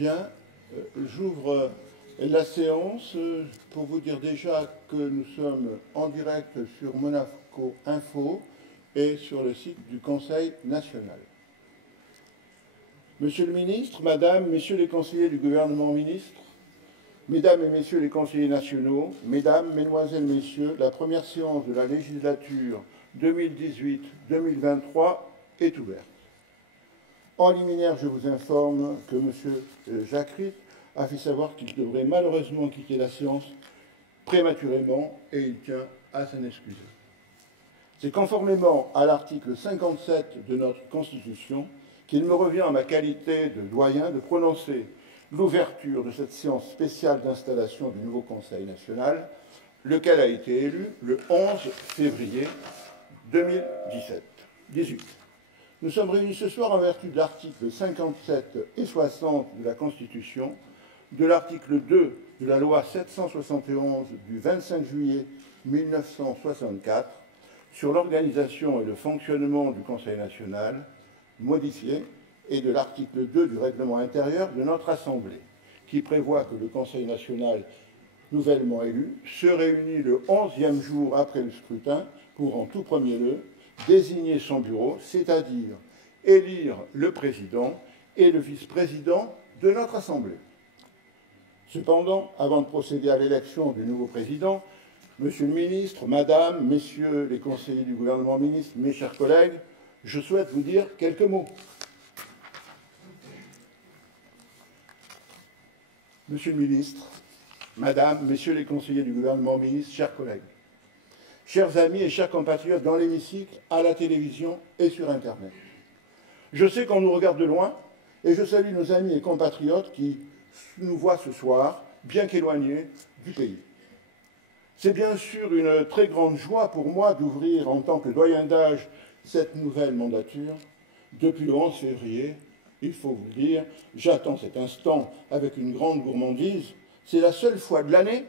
Bien, j'ouvre la séance pour vous dire déjà que nous sommes en direct sur Monaco Info et sur le site du Conseil national. Monsieur le ministre, Madame, Messieurs les conseillers du gouvernement ministre, Mesdames et Messieurs les conseillers nationaux, Mesdames, Mesdemoiselles, Messieurs, la première séance de la législature 2018-2023 est ouverte. En liminaire, je vous informe que M. Jacques Ritt a fait savoir qu'il devrait malheureusement quitter la séance prématurément et il tient à s'en excuser. C'est conformément à l'article 57 de notre Constitution qu'il me revient en ma qualité de doyen de prononcer l'ouverture de cette séance spéciale d'installation du nouveau Conseil national, lequel a été élu le 11 février 2018. Nous sommes réunis ce soir en vertu de l'article 57 et 60 de la Constitution, de l'article 2 de la loi 771 du 25 juillet 1964 sur l'organisation et le fonctionnement du Conseil national, modifié, et de l'article 2 du règlement intérieur de notre Assemblée, qui prévoit que le Conseil national nouvellement élu se réunit le 11e jour après le scrutin pour, en tout premier lieu, désigner son bureau, c'est-à-dire élire le président et le vice-président de notre Assemblée. Cependant, avant de procéder à l'élection du nouveau président, Monsieur le ministre, Madame, Messieurs les conseillers du gouvernement ministre, mes chers collègues, je souhaite vous dire quelques mots. Monsieur le ministre, Madame, Messieurs les conseillers du gouvernement ministre, chers collègues, chers amis et chers compatriotes dans l'hémicycle, à la télévision et sur Internet. Je sais qu'on nous regarde de loin et je salue nos amis et compatriotes qui nous voient ce soir, bien qu'éloignés du pays. C'est bien sûr une très grande joie pour moi d'ouvrir en tant que doyen d'âge cette nouvelle mandature. Depuis le 11 février, il faut vous le dire, j'attends cet instant avec une grande gourmandise. C'est la seule fois de l'année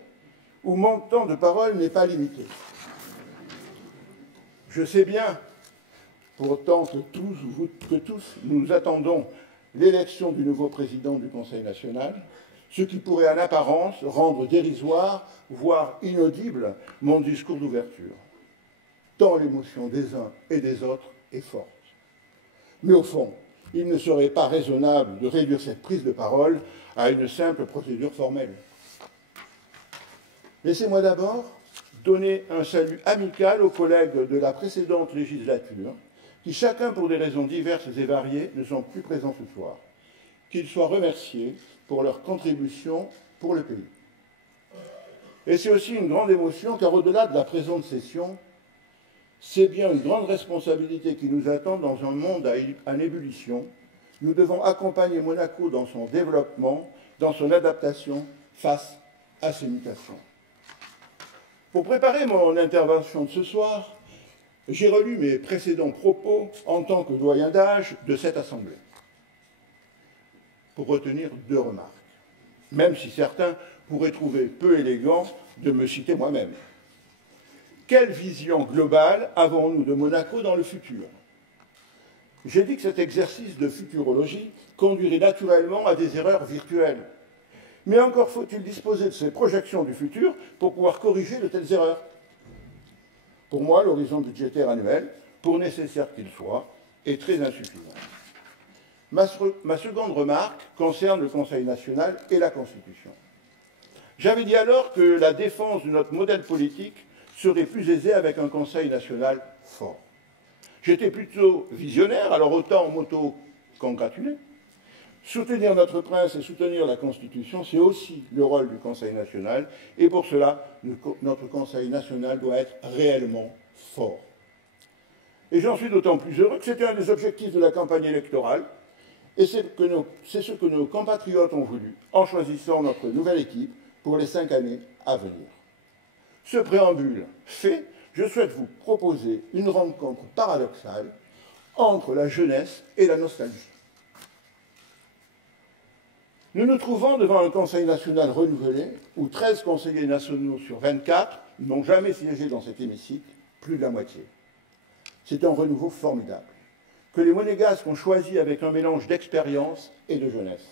où mon temps de parole n'est pas limité. Je sais bien, pourtant, que tous nous attendons l'élection du nouveau président du Conseil national, ce qui pourrait en apparence rendre dérisoire, voire inaudible, mon discours d'ouverture, tant l'émotion des uns et des autres est forte. Mais au fond, il ne serait pas raisonnable de réduire cette prise de parole à une simple procédure formelle. Laissez-moi d'abord donner un salut amical aux collègues de la précédente législature, qui chacun pour des raisons diverses et variées ne sont plus présents ce soir. Qu'ils soient remerciés pour leur contribution pour le pays. Et c'est aussi une grande émotion, car au-delà de la présente session, c'est bien une grande responsabilité qui nous attend dans un monde en ébullition. Nous devons accompagner Monaco dans son développement, dans son adaptation face à ces mutations. Pour préparer mon intervention de ce soir, j'ai relu mes précédents propos en tant que doyen d'âge de cette Assemblée, pour retenir deux remarques, même si certains pourraient trouver peu élégant de me citer moi-même. Quelle vision globale avons-nous de Monaco dans le futur? J'ai dit que cet exercice de futurologie conduirait naturellement à des erreurs virtuelles. Mais encore faut-il disposer de ces projections du futur pour pouvoir corriger de telles erreurs. Pour moi, l'horizon budgétaire annuel, pour nécessaire qu'il soit, est très insuffisant. Ma seconde remarque concerne le Conseil national et la Constitution. J'avais dit alors que la défense de notre modèle politique serait plus aisée avec un Conseil national fort. J'étais plutôt visionnaire, alors autant m'auto-congratuler. Soutenir notre prince et soutenir la Constitution, c'est aussi le rôle du Conseil national, et pour cela, notre Conseil national doit être réellement fort. Et j'en suis d'autant plus heureux que c'était un des objectifs de la campagne électorale, et c'est ce que nos compatriotes ont voulu en choisissant notre nouvelle équipe pour les 5 années à venir. Ce préambule fait, je souhaite vous proposer une rencontre paradoxale entre la jeunesse et la nostalgie. Nous nous trouvons devant un Conseil national renouvelé, où 13 conseillers nationaux sur 24 n'ont jamais siégé dans cet hémicycle, plus de la moitié. C'est un renouveau formidable, que les Monégasques ont choisi avec un mélange d'expérience et de jeunesse.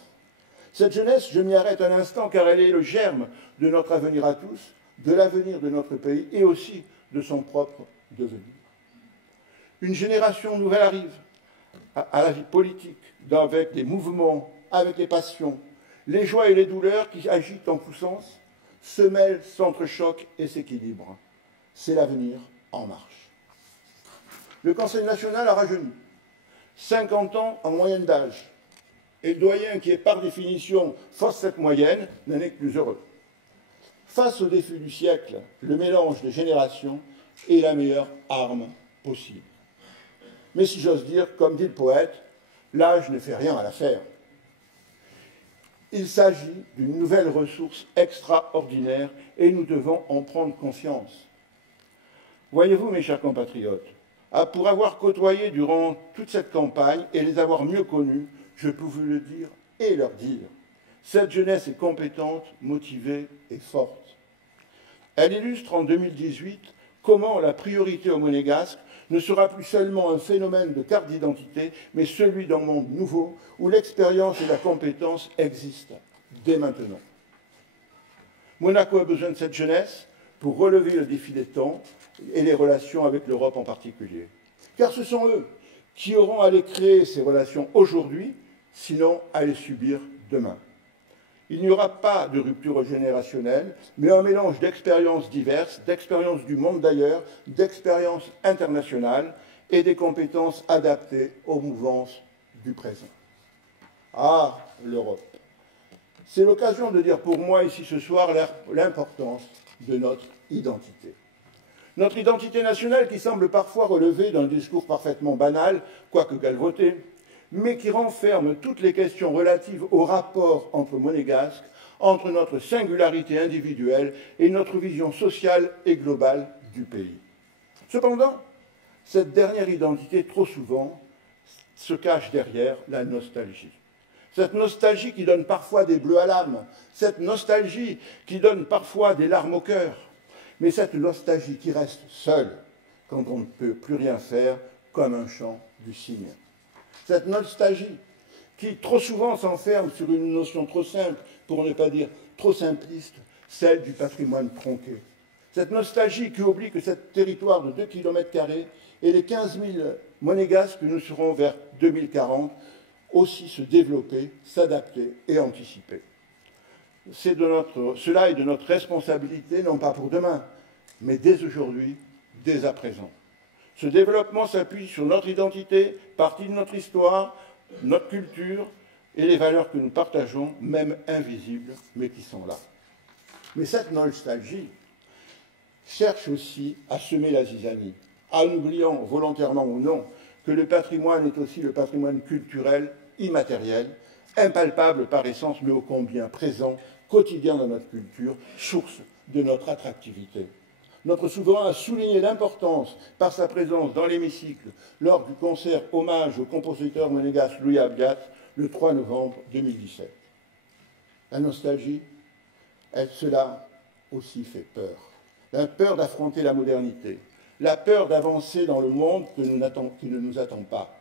Cette jeunesse, je m'y arrête un instant car elle est le germe de notre avenir à tous, de l'avenir de notre pays et aussi de son propre devenir. Une génération nouvelle arrive à la vie politique, avec des mouvements, avec les passions, les joies et les douleurs qui agitent en tous sens, se mêlent, s'entrechoquent et s'équilibrent. C'est l'avenir en marche. Le Conseil national a rajeuni, 50 ans en moyenne d'âge, et le doyen qui est par définition fausse cette moyenne n'en est que plus heureux. Face au défi du siècle, le mélange de générations est la meilleure arme possible. Mais si j'ose dire, comme dit le poète, l'âge ne fait rien à l'affaire. Il s'agit d'une nouvelle ressource extraordinaire et nous devons en prendre conscience. Voyez-vous, mes chers compatriotes, pour avoir côtoyé durant toute cette campagne et les avoir mieux connus, je peux vous le dire et leur dire. Cette jeunesse est compétente, motivée et forte. Elle illustre en 2018 comment la priorité au Monégasque ne sera plus seulement un phénomène de carte d'identité, mais celui d'un monde nouveau où l'expérience et la compétence existent dès maintenant. Monaco a besoin de cette jeunesse pour relever le défi des temps et les relations avec l'Europe en particulier. Car ce sont eux qui auront à les créer, ces relations aujourd'hui, sinon à les subir demain. Il n'y aura pas de rupture générationnelle, mais un mélange d'expériences diverses, d'expériences du monde d'ailleurs, d'expériences internationales et des compétences adaptées aux mouvances du présent. Ah, l'Europe. C'est l'occasion de dire pour moi ici ce soir l'importance de notre identité. Notre identité nationale qui semble parfois relever d'un discours parfaitement banal, quoique galvaudé, mais qui renferme toutes les questions relatives au rapport entre monégasques, entre notre singularité individuelle et notre vision sociale et globale du pays. Cependant, cette dernière identité, trop souvent, se cache derrière la nostalgie. Cette nostalgie qui donne parfois des bleus à l'âme, cette nostalgie qui donne parfois des larmes au cœur, mais cette nostalgie qui reste seule quand on ne peut plus rien faire, comme un chant du cygne. Cette nostalgie qui trop souvent s'enferme sur une notion trop simple, pour ne pas dire trop simpliste, celle du patrimoine tronqué. Cette nostalgie qui oublie que ce territoire de 2 km² et les 15 000 monégasques que nous serons vers 2040 aussi se développer, s'adapter et anticiper. Cela est de notre responsabilité, non pas pour demain, mais dès aujourd'hui, dès à présent. Ce développement s'appuie sur notre identité, partie de notre histoire, notre culture et les valeurs que nous partageons, même invisibles, mais qui sont là. Mais cette nostalgie cherche aussi à semer la zizanie, en oubliant, volontairement ou non, que le patrimoine est aussi le patrimoine culturel, immatériel, impalpable par essence, mais ô combien présent, quotidien dans notre culture, source de notre attractivité. Notre souverain a souligné l'importance, par sa présence dans l'hémicycle, lors du concert hommage au compositeur monégasque Louis Abiat, le 3 novembre 2017. La nostalgie, cela aussi fait peur. La peur d'affronter la modernité, la peur d'avancer dans le monde qui ne nous attend pas.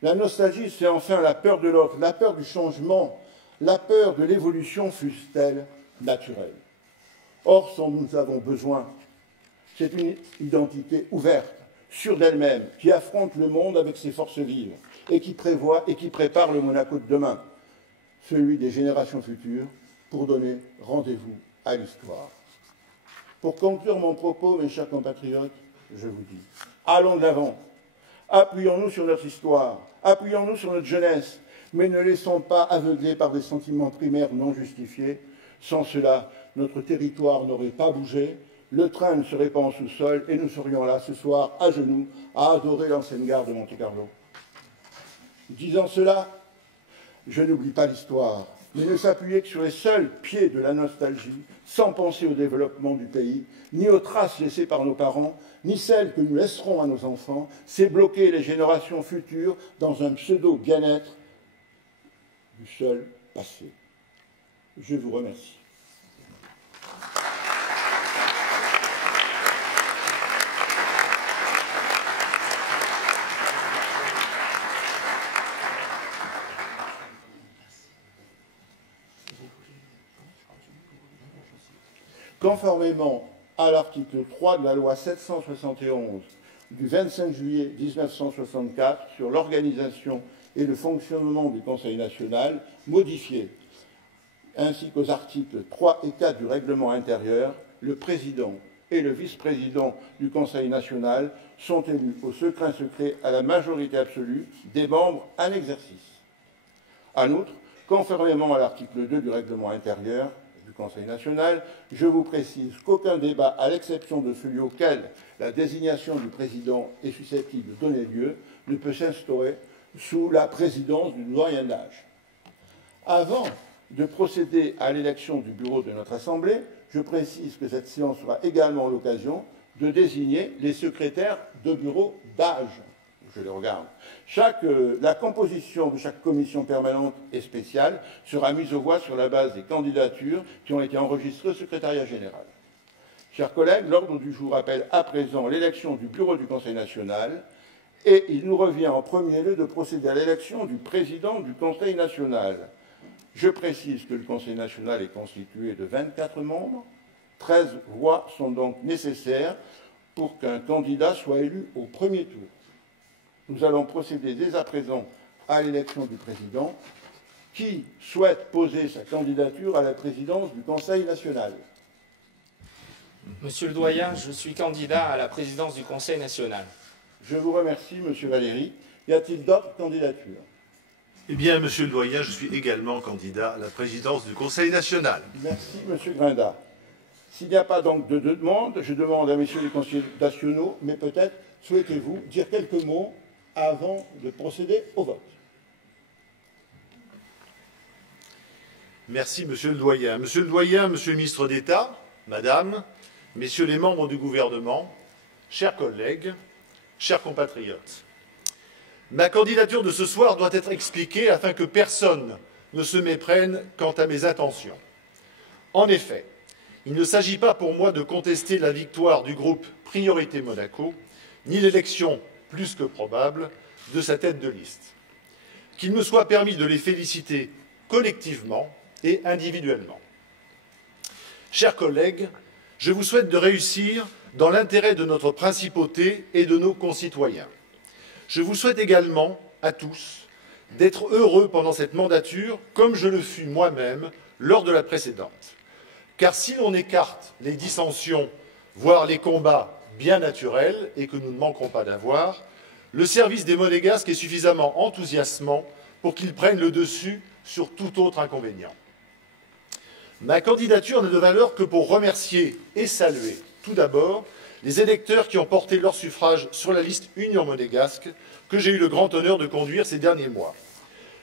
La nostalgie, c'est enfin la peur de l'autre, la peur du changement, la peur de l'évolution, fût-elle naturelle. Or, ce dont nous avons besoin, c'est une identité ouverte, sûre d'elle-même, qui affronte le monde avec ses forces vives et qui prévoit et qui prépare le Monaco de demain, celui des générations futures, pour donner rendez-vous à l'histoire. Pour conclure mon propos, mes chers compatriotes, je vous dis, allons de l'avant, appuyons-nous sur notre histoire, appuyons-nous sur notre jeunesse, mais ne laissons pas aveugler par des sentiments primaires non justifiés. Sans cela, notre territoire n'aurait pas bougé, le train ne serait pas en sous-sol et nous serions là ce soir, à genoux, à adorer l'ancienne gare de Monte-Carlo. Disant cela, je n'oublie pas l'histoire, mais ne s'appuyer que sur les seuls pieds de la nostalgie, sans penser au développement du pays, ni aux traces laissées par nos parents, ni celles que nous laisserons à nos enfants, c'est bloquer les générations futures dans un pseudo-bien-être du seul passé. Je vous remercie. Conformément à l'article 3 de la loi 771 du 25 juillet 1964 sur l'organisation et le fonctionnement du Conseil national, modifié, ainsi qu'aux articles 3 et 4 du règlement intérieur, le président et le vice-président du Conseil national sont élus au scrutin secret à la majorité absolue des membres en exercice. En outre, conformément à l'article 2 du règlement intérieur du Conseil national, je vous précise qu'aucun débat, à l'exception de celui auquel la désignation du président est susceptible de donner lieu, ne peut s'instaurer sous la présidence du doyen d'âge. Avant de procéder à l'élection du bureau de notre Assemblée, je précise que cette séance sera également l'occasion de désigner les secrétaires de bureau d'âge. Je les regarde. La composition de chaque commission permanente et spéciale sera mise aux voix sur la base des candidatures qui ont été enregistrées au secrétariat général. Chers collègues, l'ordre du jour appelle à présent l'élection du bureau du Conseil national et il nous revient en premier lieu de procéder à l'élection du président du Conseil national. Je précise que le Conseil national est constitué de 24 membres. 13 voix sont donc nécessaires pour qu'un candidat soit élu au premier tour. Nous allons procéder dès à présent à l'élection du président. Qui souhaite poser sa candidature à la présidence du Conseil national? Monsieur le doyen, je suis candidat à la présidence du Conseil national. Je vous remercie, monsieur Valéry. Y a-t-il d'autres candidatures? Eh bien, monsieur le doyen, je suis également candidat à la présidence du Conseil national. Merci, monsieur Grinda. S'il n'y a pas donc de demande, je demande à messieurs les conseillers nationaux, mais peut-être souhaitez-vous dire quelques mots avant de procéder au vote. Merci, monsieur le doyen. Monsieur le doyen, monsieur le ministre d'État, madame, messieurs les membres du gouvernement, chers collègues, chers compatriotes. Ma candidature de ce soir doit être expliquée afin que personne ne se méprenne quant à mes intentions. En effet, il ne s'agit pas pour moi de contester la victoire du groupe Priorité Monaco, ni l'élection plus que probable de sa tête de liste. Qu'il me soit permis de les féliciter collectivement et individuellement. Chers collègues, je vous souhaite de réussir dans l'intérêt de notre principauté et de nos concitoyens. Je vous souhaite également, à tous, d'être heureux pendant cette mandature, comme je le fus moi-même lors de la précédente. Car si l'on écarte les dissensions, voire les combats bien naturels, et que nous ne manquerons pas d'avoir, le service des Monégasques est suffisamment enthousiasmant pour qu'il prenne le dessus sur tout autre inconvénient. Ma candidature n'a de valeur que pour remercier et saluer, tout d'abord, les électeurs qui ont porté leur suffrage sur la liste Union monégasque que j'ai eu le grand honneur de conduire ces derniers mois.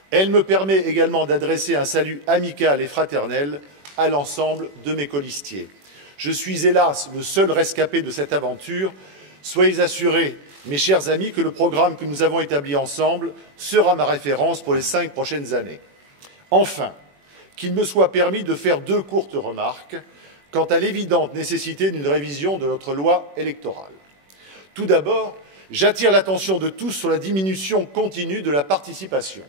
Elle me permet également d'adresser un salut amical et fraternel à l'ensemble de mes colistiers. Je suis hélas le seul rescapé de cette aventure. Soyez assurés, mes chers amis, que le programme que nous avons établi ensemble sera ma référence pour les 5 prochaines années. Enfin, qu'il me soit permis de faire 2 courtes remarques quant à l'évidente nécessité d'une révision de notre loi électorale. Tout d'abord, j'attire l'attention de tous sur la diminution continue de la participation.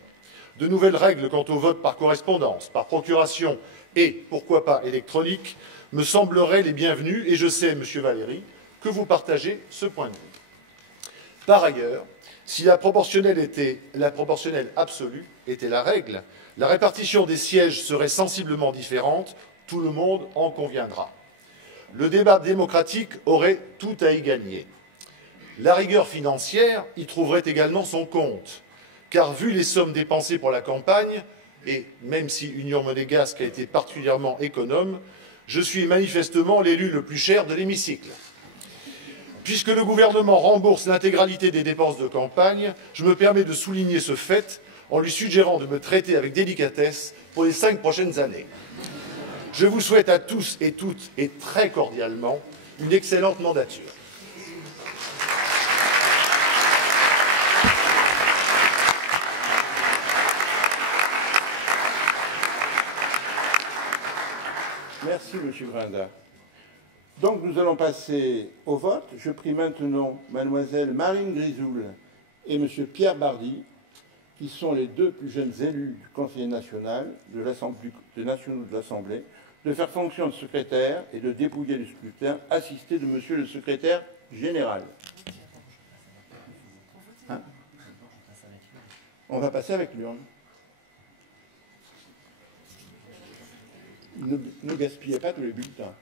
De nouvelles règles quant au vote par correspondance, par procuration et, pourquoi pas, électronique, me sembleraient les bienvenues et je sais, monsieur Valéry, que vous partagez ce point de vue. Par ailleurs, si la proportionnelle absolue était la règle, la répartition des sièges serait sensiblement différente. Tout le monde en conviendra. Le débat démocratique aurait tout à y gagner. La rigueur financière y trouverait également son compte, car vu les sommes dépensées pour la campagne, et même si Union monégasque a été particulièrement économe, je suis manifestement l'élu le plus cher de l'hémicycle. Puisque le gouvernement rembourse l'intégralité des dépenses de campagne, je me permets de souligner ce fait en lui suggérant de me traiter avec délicatesse pour les 5 prochaines années. Je vous souhaite à tous et toutes, et très cordialement, une excellente mandature. Merci, monsieur Grinda. Donc, nous allons passer au vote. Je prie maintenant mademoiselle Marine Grisoul et monsieur Pierre Bardy, qui sont les 2 plus jeunes élus du Conseil national, des nationaux de l'Assemblée, de faire fonction de secrétaire et de dépouiller le scrutin assisté de monsieur le secrétaire général. Hein? On va passer avec l'urne. Ne gaspillez pas tous les bulletins.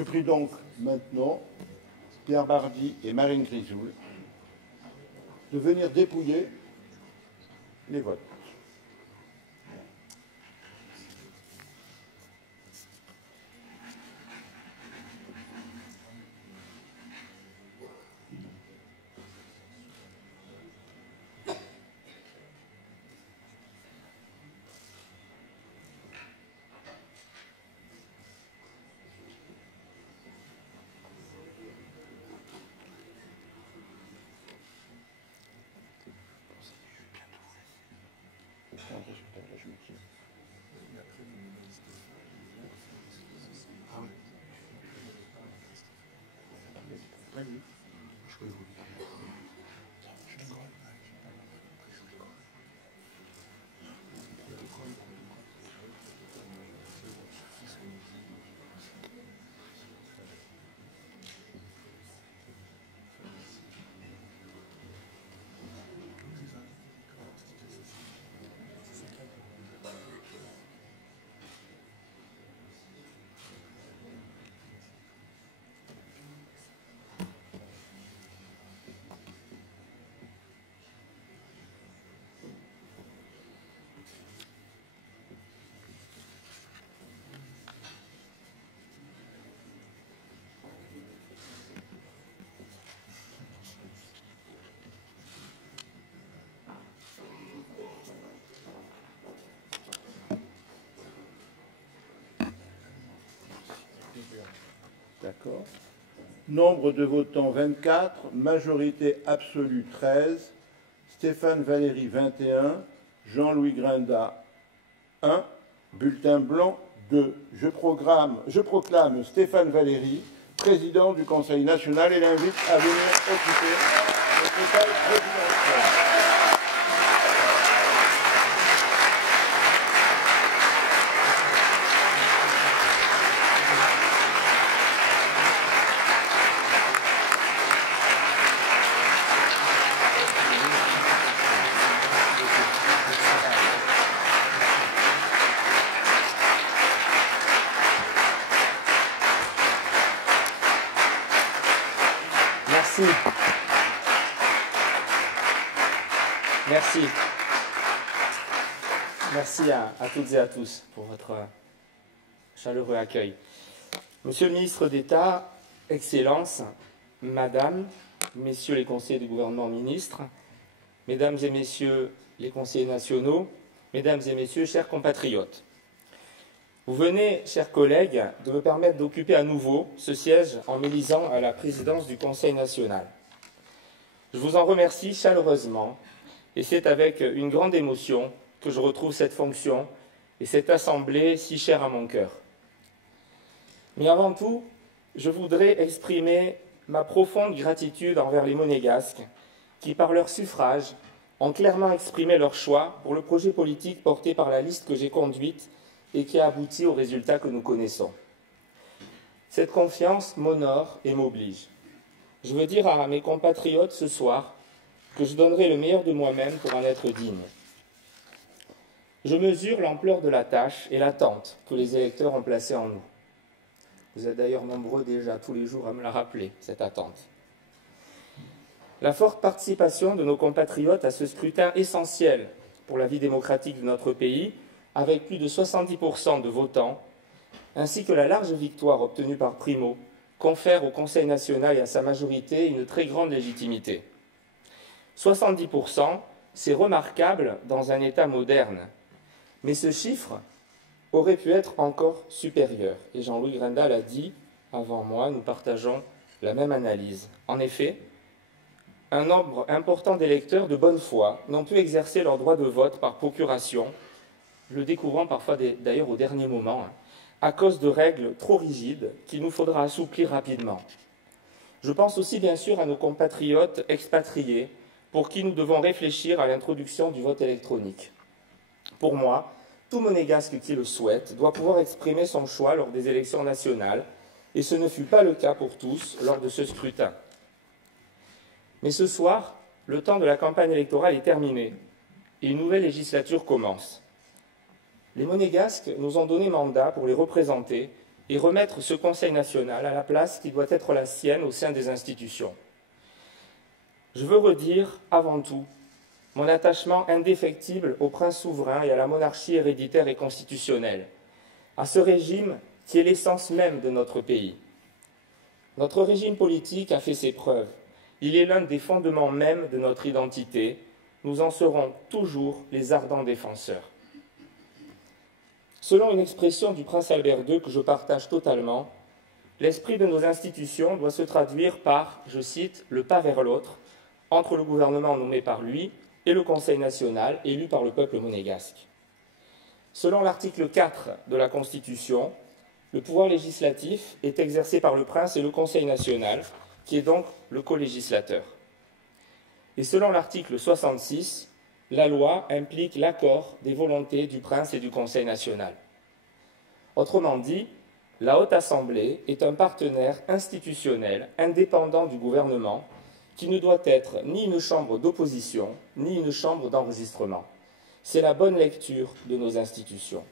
Je prie donc maintenant Pierre Bardy et Marine Grisoul de venir dépouiller les votes. D'accord. Nombre de votants 24, majorité absolue 13, Stéphane Valéry 21, Jean-Louis Grinda 1, bulletin blanc 2. Je proclame Stéphane Valéry président du Conseil national et l'invite à venir occuper le fauteuil présidentiel. Merci. Merci à toutes et à tous pour votre chaleureux accueil. Monsieur le ministre d'État, Excellences, Madame, Messieurs les conseillers du gouvernement ministres, Mesdames et Messieurs les conseillers nationaux, Mesdames et Messieurs, chers compatriotes. Vous venez, chers collègues, de me permettre d'occuper à nouveau ce siège en m'élisant à la présidence du Conseil national. Je vous en remercie chaleureusement et c'est avec une grande émotion que je retrouve cette fonction et cette assemblée si chère à mon cœur. Mais avant tout, je voudrais exprimer ma profonde gratitude envers les Monégasques qui, par leur suffrage, ont clairement exprimé leur choix pour le projet politique porté par la liste que j'ai conduite et qui a abouti aux résultats que nous connaissons. Cette confiance m'honore et m'oblige. Je veux dire à mes compatriotes ce soir que je donnerai le meilleur de moi-même pour en être digne. Je mesure l'ampleur de la tâche et l'attente que les électeurs ont placée en nous. Vous êtes d'ailleurs nombreux déjà tous les jours à me la rappeler, cette attente. La forte participation de nos compatriotes à ce scrutin essentiel pour la vie démocratique de notre pays, avec plus de 70% de votants, ainsi que la large victoire obtenue par Primo, confère au Conseil national et à sa majorité une très grande légitimité. 70%, c'est remarquable dans un État moderne, mais ce chiffre aurait pu être encore supérieur. Et Jean-Louis Grenda l'a dit avant moi, nous partageons la même analyse. En effet, un nombre important d'électeurs de bonne foi n'ont pu exercer leur droit de vote par procuration, le découvrant parfois d'ailleurs au dernier moment, à cause de règles trop rigides qu'il nous faudra assouplir rapidement. Je pense aussi bien sûr à nos compatriotes expatriés pour qui nous devons réfléchir à l'introduction du vote électronique. Pour moi, tout monégasque qui le souhaite doit pouvoir exprimer son choix lors des élections nationales, et ce ne fut pas le cas pour tous lors de ce scrutin. Mais ce soir, le temps de la campagne électorale est terminé, et une nouvelle législature commence. Les Monégasques nous ont donné mandat pour les représenter et remettre ce Conseil national à la place qui doit être la sienne au sein des institutions. Je veux redire, avant tout, mon attachement indéfectible au prince souverain et à la monarchie héréditaire et constitutionnelle, à ce régime qui est l'essence même de notre pays. Notre régime politique a fait ses preuves. Il est l'un des fondements mêmes de notre identité. Nous en serons toujours les ardents défenseurs. Selon une expression du prince Albert II que je partage totalement, l'esprit de nos institutions doit se traduire par, je cite, le pas vers l'autre, entre le gouvernement nommé par lui et le Conseil national élu par le peuple monégasque. Selon l'article 4 de la Constitution, le pouvoir législatif est exercé par le prince et le Conseil national, qui est donc le co-législateur. Et selon l'article 66, la loi implique l'accord des volontés du prince et du Conseil national. Autrement dit, la Haute Assemblée est un partenaire institutionnel indépendant du gouvernement qui ne doit être ni une chambre d'opposition, ni une chambre d'enregistrement. C'est la bonne lecture de nos institutions.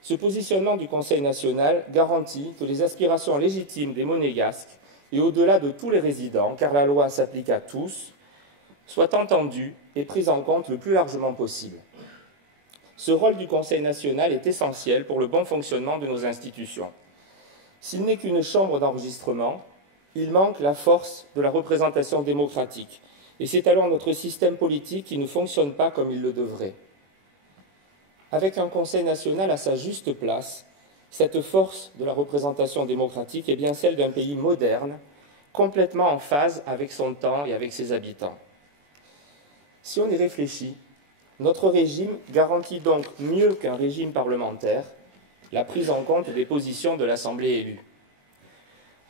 Ce positionnement du Conseil national garantit que les aspirations légitimes des Monégasques, et au-delà de tous les résidents, car la loi s'applique à tous, soient entendues et prises en compte le plus largement possible. Ce rôle du Conseil national est essentiel pour le bon fonctionnement de nos institutions. S'il n'est qu'une chambre d'enregistrement, il manque la force de la représentation démocratique, et c'est alors notre système politique qui ne fonctionne pas comme il le devrait. Avec un Conseil national à sa juste place, cette force de la représentation démocratique est bien celle d'un pays moderne, complètement en phase avec son temps et avec ses habitants. Si on y réfléchit, notre régime garantit donc mieux qu'un régime parlementaire la prise en compte des positions de l'Assemblée élue.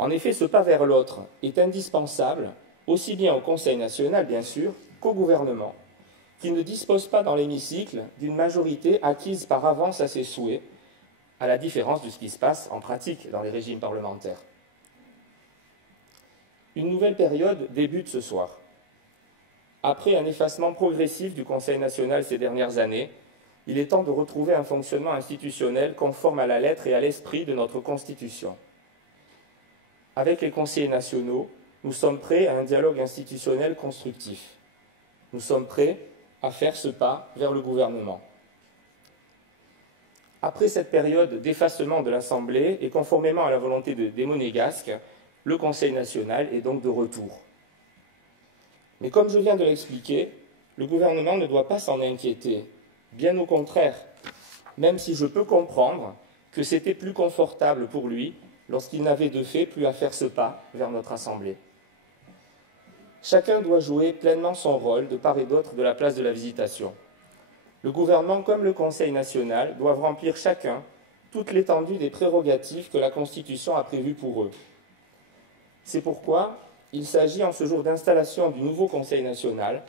En effet, ce pas vers l'autre est indispensable, aussi bien au Conseil national, bien sûr, qu'au gouvernement, qui ne dispose pas dans l'hémicycle d'une majorité acquise par avance à ses souhaits, à la différence de ce qui se passe en pratique dans les régimes parlementaires. Une nouvelle période débute ce soir. Après un effacement progressif du Conseil national ces dernières années, il est temps de retrouver un fonctionnement institutionnel conforme à la lettre et à l'esprit de notre Constitution. Avec les conseillers nationaux, nous sommes prêts à un dialogue institutionnel constructif. Nous sommes prêts à faire ce pas vers le gouvernement. Après cette période d'effacement de l'Assemblée et conformément à la volonté des Monégasques, le Conseil national est donc de retour. Mais comme je viens de l'expliquer, le gouvernement ne doit pas s'en inquiéter. Bien au contraire, même si je peux comprendre que c'était plus confortable pour lui lorsqu'il n'avait de fait plus à faire ce pas vers notre Assemblée. Chacun doit jouer pleinement son rôle de part et d'autre de la place de la Visitation. Le gouvernement comme le Conseil national doivent remplir chacun toute l'étendue des prérogatives que la Constitution a prévues pour eux. C'est pourquoi il s'agit, en ce jour d'installation du nouveau Conseil national,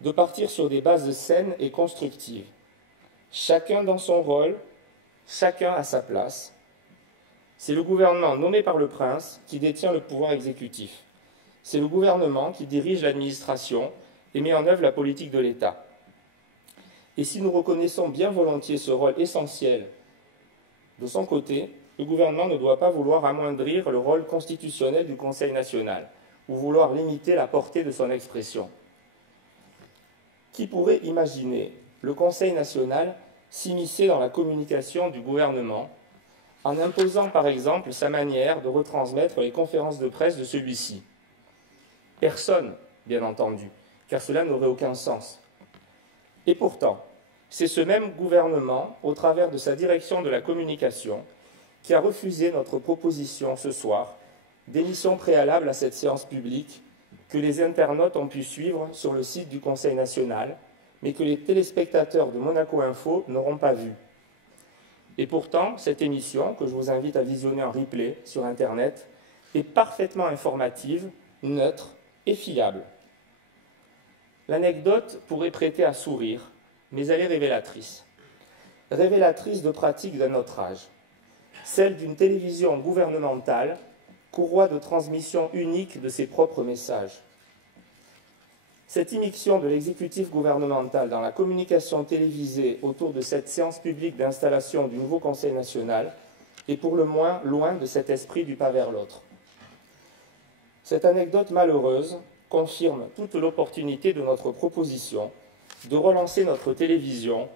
de partir sur des bases saines et constructives. Chacun dans son rôle, chacun à sa place. C'est le gouvernement nommé par le prince qui détient le pouvoir exécutif. C'est le gouvernement qui dirige l'administration et met en œuvre la politique de l'État. Et si nous reconnaissons bien volontiers ce rôle essentiel, de son côté, le gouvernement ne doit pas vouloir amoindrir le rôle constitutionnel du Conseil national ou vouloir limiter la portée de son expression. Qui pourrait imaginer le Conseil national s'immiscer dans la communication du gouvernement en imposant par exemple sa manière de retransmettre les conférences de presse de celui-ci? Personne, bien entendu, car cela n'aurait aucun sens. Et pourtant, c'est ce même gouvernement, au travers de sa direction de la communication, qui a refusé notre proposition ce soir d'émission préalable à cette séance publique que les internautes ont pu suivre sur le site du Conseil national, mais que les téléspectateurs de Monaco Info n'auront pas vue. Et pourtant, cette émission, que je vous invite à visionner en replay sur Internet, est parfaitement informative, neutre et fiable. L'anecdote pourrait prêter à sourire, mais elle est révélatrice. Révélatrice de pratiques d'un autre âge. Celle d'une télévision gouvernementale, courroie de transmission unique de ses propres messages. Cette immixtion de l'exécutif gouvernemental dans la communication télévisée autour de cette séance publique d'installation du nouveau Conseil national est pour le moins loin de cet esprit du pas vers l'autre. Cette anecdote malheureuse confirme toute l'opportunité de notre proposition de relancer notre télévision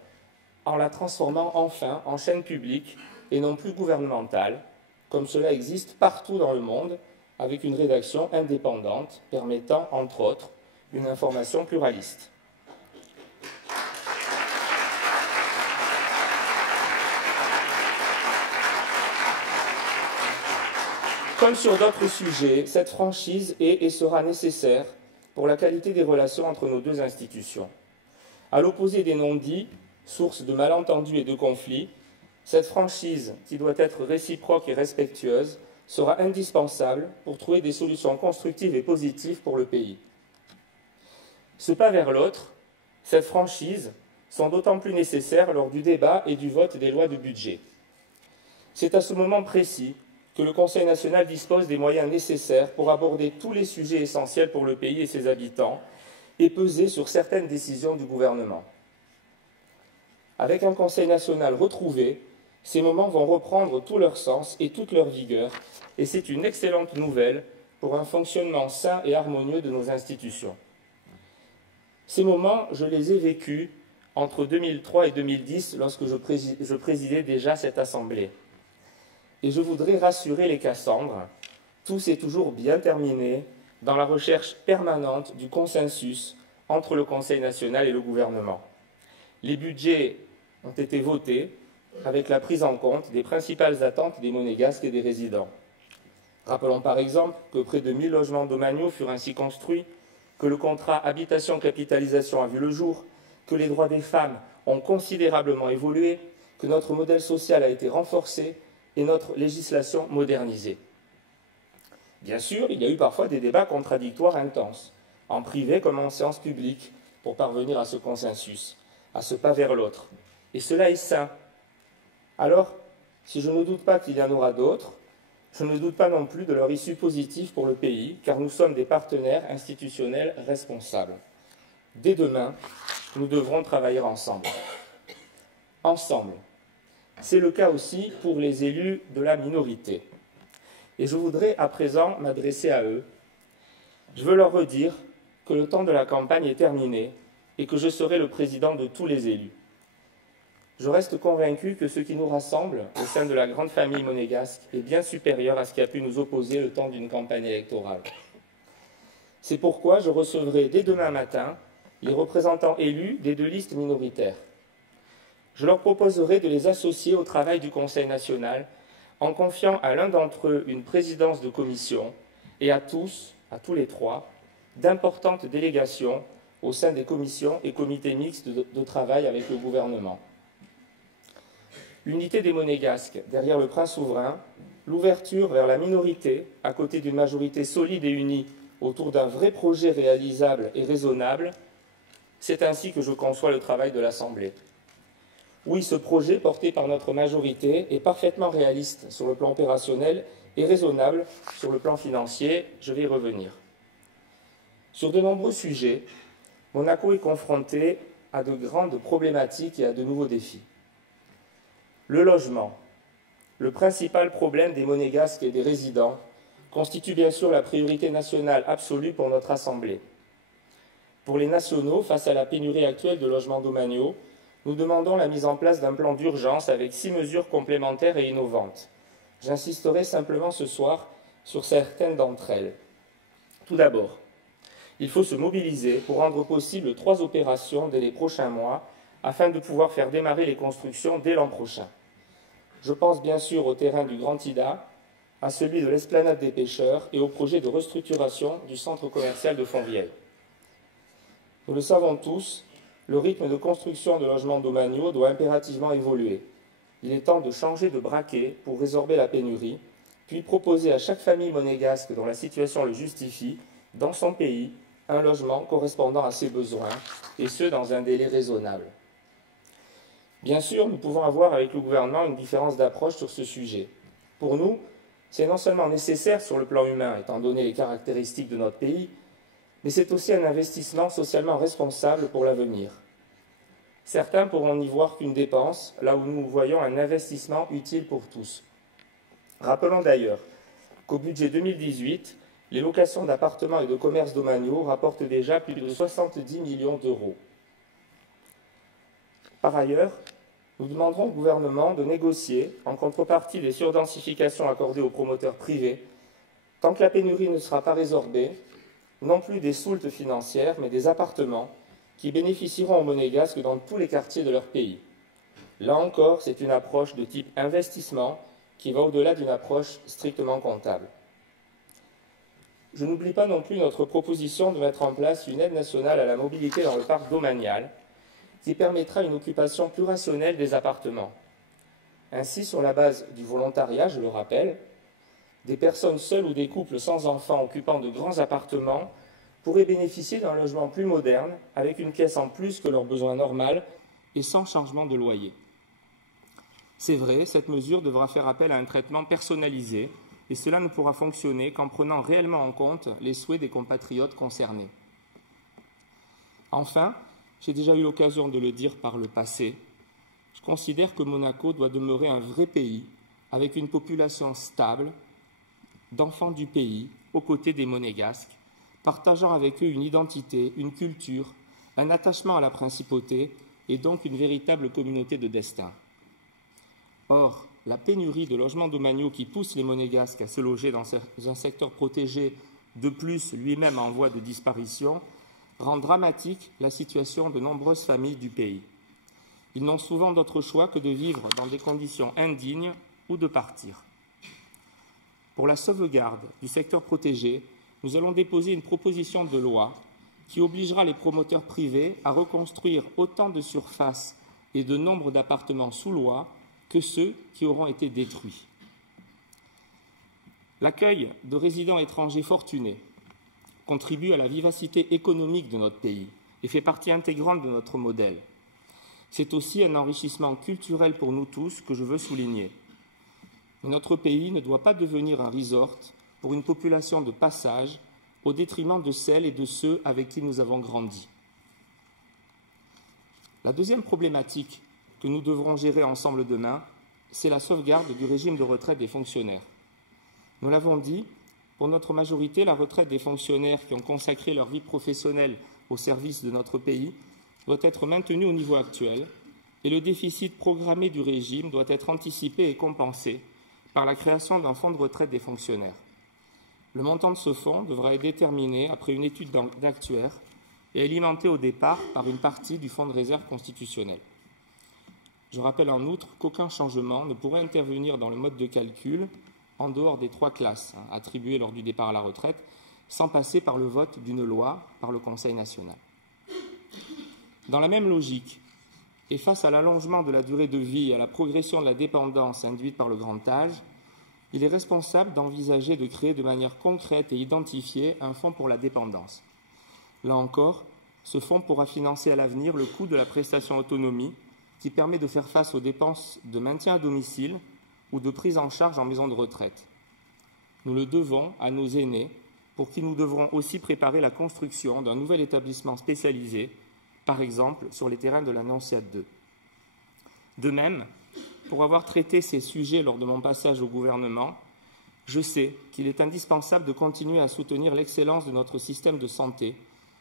en la transformant enfin en chaîne publique et non plus gouvernementale, comme cela existe partout dans le monde, avec une rédaction indépendante permettant, entre autres, une information pluraliste. Comme sur d'autres sujets, cette franchise est et sera nécessaire pour la qualité des relations entre nos deux institutions. À l'opposé des non-dits, source de malentendus et de conflits, cette franchise, qui doit être réciproque et respectueuse, sera indispensable pour trouver des solutions constructives et positives pour le pays. Ce pas vers l'autre, cette franchise, sont d'autant plus nécessaires lors du débat et du vote des lois de budget. C'est à ce moment précis que le Conseil national dispose des moyens nécessaires pour aborder tous les sujets essentiels pour le pays et ses habitants et peser sur certaines décisions du gouvernement. Avec un Conseil national retrouvé, ces moments vont reprendre tout leur sens et toute leur vigueur, et c'est une excellente nouvelle pour un fonctionnement sain et harmonieux de nos institutions. Ces moments, je les ai vécus entre 2003 et 2010, lorsque je présidais déjà cette assemblée. Et je voudrais rassurer les Cassandres, tout s'est toujours bien terminé dans la recherche permanente du consensus entre le Conseil national et le gouvernement. Les budgets ont été votés avec la prise en compte des principales attentes des Monégasques et des résidents. Rappelons par exemple que près de 1000 logements domaniaux furent ainsi construits, que le contrat habitation-capitalisation a vu le jour, que les droits des femmes ont considérablement évolué, que notre modèle social a été renforcé et notre législation modernisée. Bien sûr, il y a eu parfois des débats contradictoires intenses, en privé comme en séance publique, pour parvenir à ce consensus, à ce pas vers l'autre. Et cela est sain. Alors, si je ne doute pas qu'il y en aura d'autres, je ne doute pas non plus de leur issue positive pour le pays, car nous sommes des partenaires institutionnels responsables. Dès demain, nous devrons travailler ensemble. Ensemble. C'est le cas aussi pour les élus de la minorité. Et je voudrais à présent m'adresser à eux. Je veux leur redire que le temps de la campagne est terminé et que je serai le président de tous les élus. Je reste convaincu que ce qui nous rassemble au sein de la grande famille monégasque est bien supérieur à ce qui a pu nous opposer le temps d'une campagne électorale. C'est pourquoi je recevrai dès demain matin les représentants élus des deux listes minoritaires. Je leur proposerai de les associer au travail du Conseil national en confiant à l'un d'entre eux une présidence de commission et à tous les trois, d'importantes délégations au sein des commissions et comités mixtes de travail avec le gouvernement. l'unité des Monégasques derrière le prince souverain, l'ouverture vers la minorité à côté d'une majorité solide et unie autour d'un vrai projet réalisable et raisonnable, c'est ainsi que je conçois le travail de l'Assemblée. Oui, ce projet porté par notre majorité est parfaitement réaliste sur le plan opérationnel et raisonnable sur le plan financier, je vais y revenir. Sur de nombreux sujets, Monaco est confronté à de grandes problématiques et à de nouveaux défis. Le logement, le principal problème des Monégasques et des résidents, constitue bien sûr la priorité nationale absolue pour notre Assemblée. Pour les nationaux, face à la pénurie actuelle de logements domaniaux, nous demandons la mise en place d'un plan d'urgence avec 6 mesures complémentaires et innovantes. J'insisterai simplement ce soir sur certaines d'entre elles. Tout d'abord, il faut se mobiliser pour rendre possible 3 opérations dès les prochains mois afin de pouvoir faire démarrer les constructions dès l'an prochain. Je pense bien sûr au terrain du Grand Ida, à celui de l'esplanade des pêcheurs et au projet de restructuration du centre commercial de Fontvieille. Nous le savons tous, le rythme de construction de logements domaniaux doit impérativement évoluer. Il est temps de changer de braquet pour résorber la pénurie, puis proposer à chaque famille monégasque dont la situation le justifie, dans son pays, un logement correspondant à ses besoins, et ce dans un délai raisonnable. Bien sûr, nous pouvons avoir avec le gouvernement une différence d'approche sur ce sujet. Pour nous, c'est non seulement nécessaire sur le plan humain, étant donné les caractéristiques de notre pays, mais c'est aussi un investissement socialement responsable pour l'avenir. Certains pourront n'y voir qu'une dépense, là où nous voyons un investissement utile pour tous. Rappelons d'ailleurs qu'au budget 2018, les locations d'appartements et de commerces domaniaux rapportent déjà plus de 70 millions d'euros. Par ailleurs, nous demanderons au gouvernement de négocier, en contrepartie des surdensifications accordées aux promoteurs privés, tant que la pénurie ne sera pas résorbée, non plus des soultes financières, mais des appartements qui bénéficieront aux Monégasques dans tous les quartiers de leur pays. Là encore, c'est une approche de type investissement qui va au-delà d'une approche strictement comptable. Je n'oublie pas non plus notre proposition de mettre en place une aide nationale à la mobilité dans le parc domanial qui permettra une occupation plus rationnelle des appartements. Ainsi, sur la base du volontariat, je le rappelle, des personnes seules ou des couples sans enfants occupant de grands appartements pourraient bénéficier d'un logement plus moderne, avec une pièce en plus que leurs besoins normaux et sans changement de loyer. C'est vrai, cette mesure devra faire appel à un traitement personnalisé, et cela ne pourra fonctionner qu'en prenant réellement en compte les souhaits des compatriotes concernés. Enfin, j'ai déjà eu l'occasion de le dire par le passé, je considère que Monaco doit demeurer un vrai pays, avec une population stable, d'enfants du pays, aux côtés des Monégasques, partageant avec eux une identité, une culture, un attachement à la principauté et donc une véritable communauté de destin. Or, la pénurie de logements domaniaux qui pousse les Monégasques à se loger dans un secteur protégé, de plus lui-même en voie de disparition, rend dramatique la situation de nombreuses familles du pays. Ils n'ont souvent d'autre choix que de vivre dans des conditions indignes ou de partir. Pour la sauvegarde du secteur protégé, nous allons déposer une proposition de loi qui obligera les promoteurs privés à reconstruire autant de surfaces et de nombre d'appartements sous loi que ceux qui auront été détruits. L'accueil de résidents étrangers fortunés contribue à la vivacité économique de notre pays et fait partie intégrante de notre modèle. C'est aussi un enrichissement culturel pour nous tous que je veux souligner. Notre pays ne doit pas devenir un resort pour une population de passage au détriment de celles et de ceux avec qui nous avons grandi. La deuxième problématique que nous devrons gérer ensemble demain, c'est la sauvegarde du régime de retraite des fonctionnaires. Nous l'avons dit, pour notre majorité, la retraite des fonctionnaires qui ont consacré leur vie professionnelle au service de notre pays doit être maintenue au niveau actuel et le déficit programmé du régime doit être anticipé et compensé par la création d'un fonds de retraite des fonctionnaires. Le montant de ce fonds devra être déterminé après une étude d'actuaire et alimenté au départ par une partie du fonds de réserve constitutionnel. Je rappelle en outre qu'aucun changement ne pourrait intervenir dans le mode de calcul en dehors des 3 classes attribuées lors du départ à la retraite, sans passer par le vote d'une loi par le Conseil national. Dans la même logique, Et face à l'allongement de la durée de vie et à la progression de la dépendance induite par le grand âge, il est responsable d'envisager de créer de manière concrète et identifiée un fonds pour la dépendance. Là encore, ce fonds pourra financer à l'avenir le coût de la prestation autonomie qui permet de faire face aux dépenses de maintien à domicile ou de prise en charge en maison de retraite. Nous le devons à nos aînés, pour qui nous devrons aussi préparer la construction d'un nouvel établissement spécialisé, par exemple sur les terrains de la Nonciade 2. De même, pour avoir traité ces sujets lors de mon passage au gouvernement, je sais qu'il est indispensable de continuer à soutenir l'excellence de notre système de santé,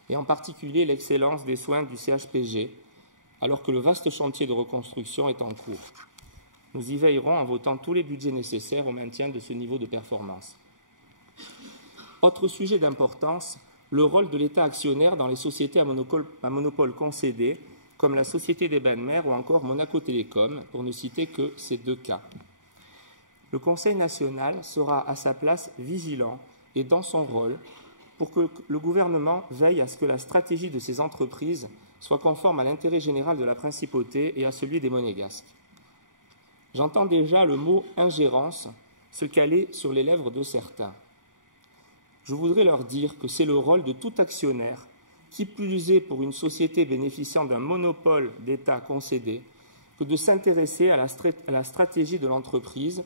et en particulier l'excellence des soins du CHPG, alors que le vaste chantier de reconstruction est en cours. Nous y veillerons en votant tous les budgets nécessaires au maintien de ce niveau de performance. Autre sujet d'importance, le rôle de l'État actionnaire dans les sociétés à monopole concédé, comme la Société des Bains de Mer ou encore Monaco Télécom, pour ne citer que ces deux cas. Le Conseil national sera à sa place vigilant et dans son rôle pour que le gouvernement veille à ce que la stratégie de ces entreprises soit conforme à l'intérêt général de la principauté et à celui des monégasques. J'entends déjà le mot « ingérence » se caler sur les lèvres de certains. Je voudrais leur dire que c'est le rôle de tout actionnaire, qui plus est pour une société bénéficiant d'un monopole d'État concédé, que de s'intéresser à la stratégie de l'entreprise,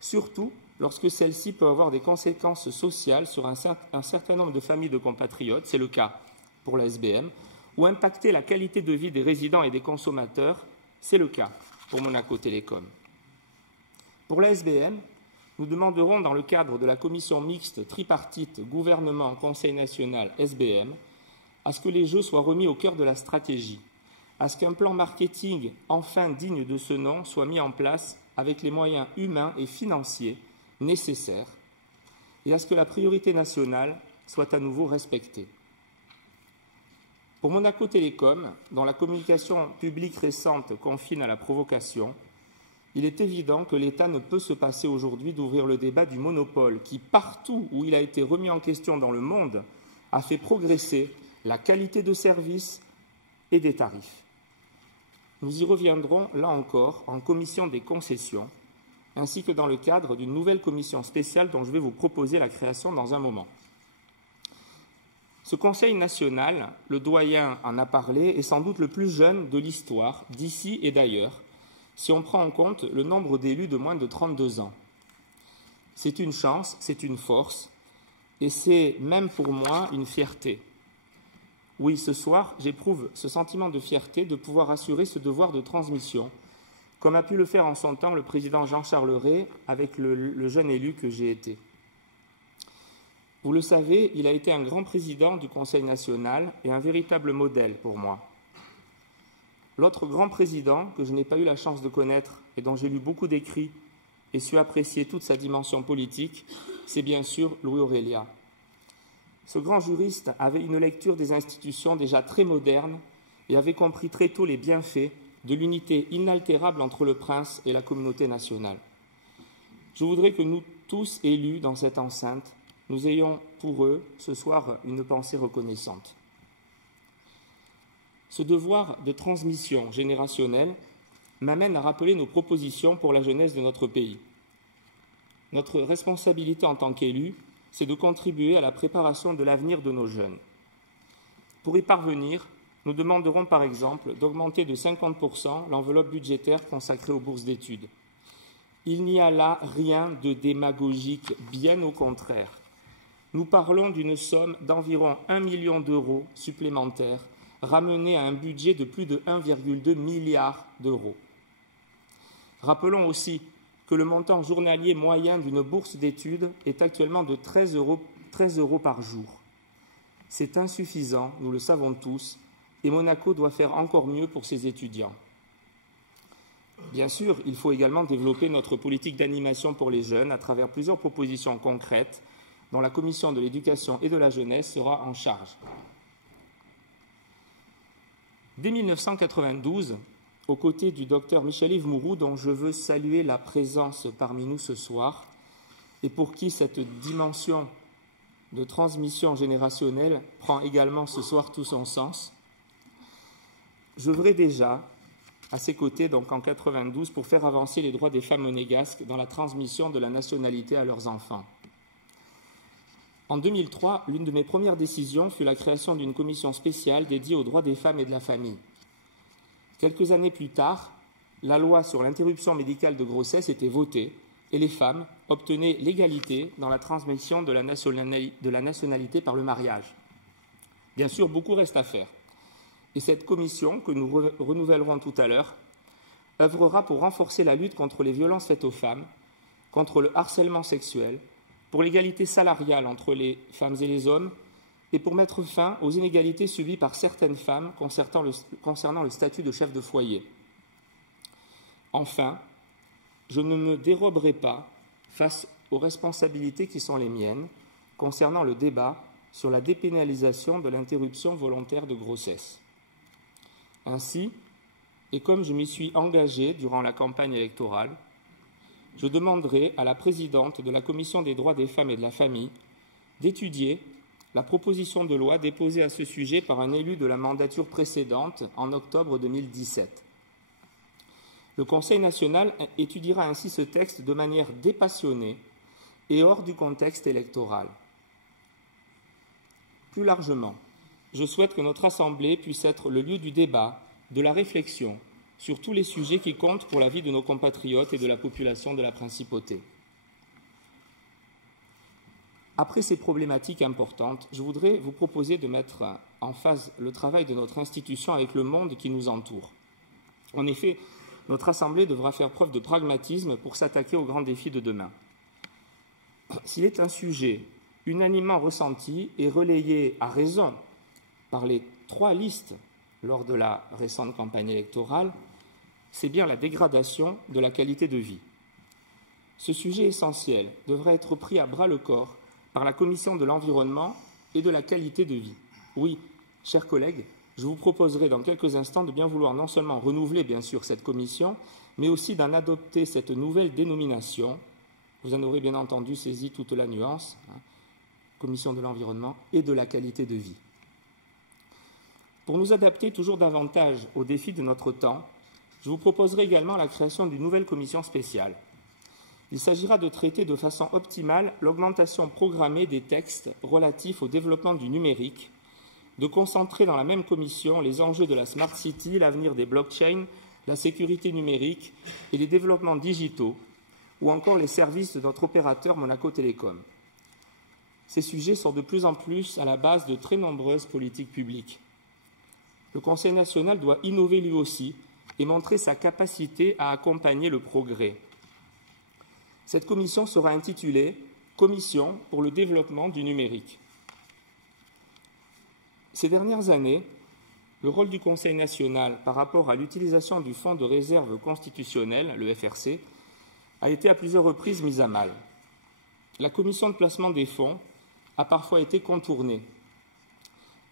surtout lorsque celle-ci peut avoir des conséquences sociales sur un certain nombre de familles de compatriotes, c'est le cas pour la SBM, ou impacter la qualité de vie des résidents et des consommateurs, c'est le cas pour Monaco Télécom. Pour la SBM, nous demanderons dans le cadre de la commission mixte tripartite gouvernement Conseil national SBM à ce que les jeux soient remis au cœur de la stratégie, à ce qu'un plan marketing enfin digne de ce nom soit mis en place avec les moyens humains et financiers nécessaires et à ce que la priorité nationale soit à nouveau respectée. Pour Monaco Télécom, dont la communication publique récente confine à la provocation, il est évident que l'État ne peut se passer aujourd'hui d'ouvrir le débat du monopole qui, partout où il a été remis en question dans le monde, a fait progresser la qualité de service et des tarifs. Nous y reviendrons, là encore, en commission des concessions, ainsi que dans le cadre d'une nouvelle commission spéciale dont je vais vous proposer la création dans un moment. Ce Conseil national, le doyen en a parlé, est sans doute le plus jeune de l'histoire, d'ici et d'ailleurs, si on prend en compte le nombre d'élus de moins de 32 ans. C'est une chance, c'est une force, et c'est même pour moi une fierté. Oui, ce soir, j'éprouve ce sentiment de fierté de pouvoir assurer ce devoir de transmission, comme a pu le faire en son temps le président Jean-Charles Ray avec le jeune élu que j'ai été. Vous le savez, il a été un grand président du Conseil national et un véritable modèle pour moi. L'autre grand président que je n'ai pas eu la chance de connaître et dont j'ai lu beaucoup d'écrits et su apprécier toute sa dimension politique, c'est bien sûr Louis Aurélia. Ce grand juriste avait une lecture des institutions déjà très moderne et avait compris très tôt les bienfaits de l'unité inaltérable entre le prince et la communauté nationale. Je voudrais que nous tous élus dans cette enceinte, nous ayons pour eux ce soir une pensée reconnaissante. Ce devoir de transmission générationnelle m'amène à rappeler nos propositions pour la jeunesse de notre pays. Notre responsabilité en tant qu'élus, c'est de contribuer à la préparation de l'avenir de nos jeunes. Pour y parvenir, nous demanderons par exemple d'augmenter de 50% l'enveloppe budgétaire consacrée aux bourses d'études. Il n'y a là rien de démagogique, bien au contraire. Nous parlons d'une somme d'environ 1 million d'euros supplémentaires ramenée à un budget de plus de 1,2 milliard d'euros. Rappelons aussi que le montant journalier moyen d'une bourse d'études est actuellement de 13 euros par jour. C'est insuffisant, nous le savons tous, et Monaco doit faire encore mieux pour ses étudiants. Bien sûr, il faut également développer notre politique d'animation pour les jeunes à travers plusieurs propositions concrètes dont la Commission de l'éducation et de la jeunesse sera en charge. Dès 1992, aux côtés du docteur Michel-Yves Mourou, dont je veux saluer la présence parmi nous ce soir, et pour qui cette dimension de transmission générationnelle prend également ce soir tout son sens, j'œuvrais déjà à ses côtés, donc en 92, pour faire avancer les droits des femmes monégasques dans la transmission de la nationalité à leurs enfants. En 2003, l'une de mes premières décisions fut la création d'une commission spéciale dédiée aux droits des femmes et de la famille. Quelques années plus tard, la loi sur l'interruption médicale de grossesse était votée et les femmes obtenaient l'égalité dans la transmission de la nationalité par le mariage. Bien sûr, beaucoup reste à faire. Et cette commission, que nous renouvellerons tout à l'heure, œuvrera pour renforcer la lutte contre les violences faites aux femmes, contre le harcèlement sexuel, pour l'égalité salariale entre les femmes et les hommes, et pour mettre fin aux inégalités subies par certaines femmes concernant le statut de chef de foyer. Enfin, je ne me déroberai pas face aux responsabilités qui sont les miennes concernant le débat sur la dépénalisation de l'interruption volontaire de grossesse. Ainsi, et comme je m'y suis engagé durant la campagne électorale, je demanderai à la présidente de la Commission des droits des femmes et de la famille d'étudier la proposition de loi déposée à ce sujet par un élu de la mandature précédente en octobre 2017. Le Conseil national étudiera ainsi ce texte de manière dépassionnée et hors du contexte électoral. Plus largement, je souhaite que notre Assemblée puisse être le lieu du débat, de la réflexion sur tous les sujets qui comptent pour la vie de nos compatriotes et de la population de la Principauté. Après ces problématiques importantes, je voudrais vous proposer de mettre en phase le travail de notre institution avec le monde qui nous entoure. En effet, notre Assemblée devra faire preuve de pragmatisme pour s'attaquer aux grands défis de demain. S'il est un sujet unanimement ressenti et relayé à raison par les 3 listes lors de la récente campagne électorale, c'est bien la dégradation de la qualité de vie. Ce sujet essentiel devrait être pris à bras-le-corps par la Commission de l'environnement et de la qualité de vie. Oui, chers collègues, je vous proposerai dans quelques instants de bien vouloir non seulement renouveler, bien sûr, cette commission, mais aussi d'en adopter cette nouvelle dénomination. Vous en aurez bien entendu saisi toute la nuance, Commission de l'environnement et de la qualité de vie. Pour nous adapter toujours davantage aux défis de notre temps, je vous proposerai également la création d'une nouvelle commission spéciale. Il s'agira de traiter de façon optimale l'augmentation programmée des textes relatifs au développement du numérique, de concentrer dans la même commission les enjeux de la Smart City, l'avenir des blockchains, la sécurité numérique et les développements digitaux, ou encore les services de notre opérateur Monaco Télécom. Ces sujets sont de plus en plus à la base de très nombreuses politiques publiques. Le Conseil national doit innover lui aussi et montrer sa capacité à accompagner le progrès. Cette commission sera intitulée « Commission pour le développement du numérique ». Ces dernières années, le rôle du Conseil national par rapport à l'utilisation du Fonds de réserve constitutionnelle, le FRC, a été à plusieurs reprises mis à mal. La commission de placement des fonds a parfois été contournée.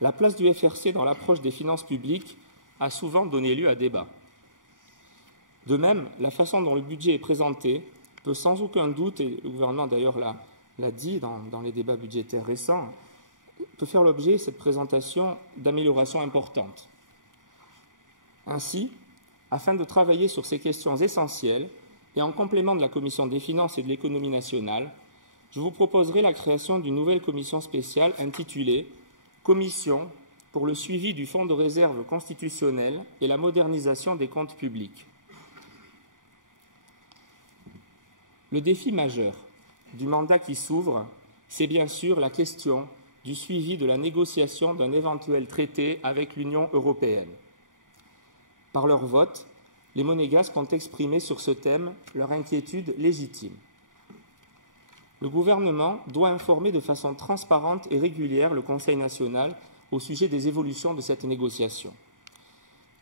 La place du FRC dans l'approche des finances publiques a souvent donné lieu à débat. De même, la façon dont le budget est présenté peut sans aucun doute, et le gouvernement d'ailleurs l'a dit dans les débats budgétaires récents, peut faire l'objet, cette présentation, d'améliorations importantes. Ainsi, afin de travailler sur ces questions essentielles, et en complément de la Commission des finances et de l'économie nationale, je vous proposerai la création d'une nouvelle commission spéciale intitulée « Commission pour le suivi du Fonds de réserve constitutionnel et la modernisation des comptes publics ». Le défi majeur du mandat qui s'ouvre, c'est bien sûr la question du suivi de la négociation d'un éventuel traité avec l'Union européenne. Par leur vote, les Monégasques ont exprimé sur ce thème leur inquiétude légitime. Le gouvernement doit informer de façon transparente et régulière le Conseil national au sujet des évolutions de cette négociation.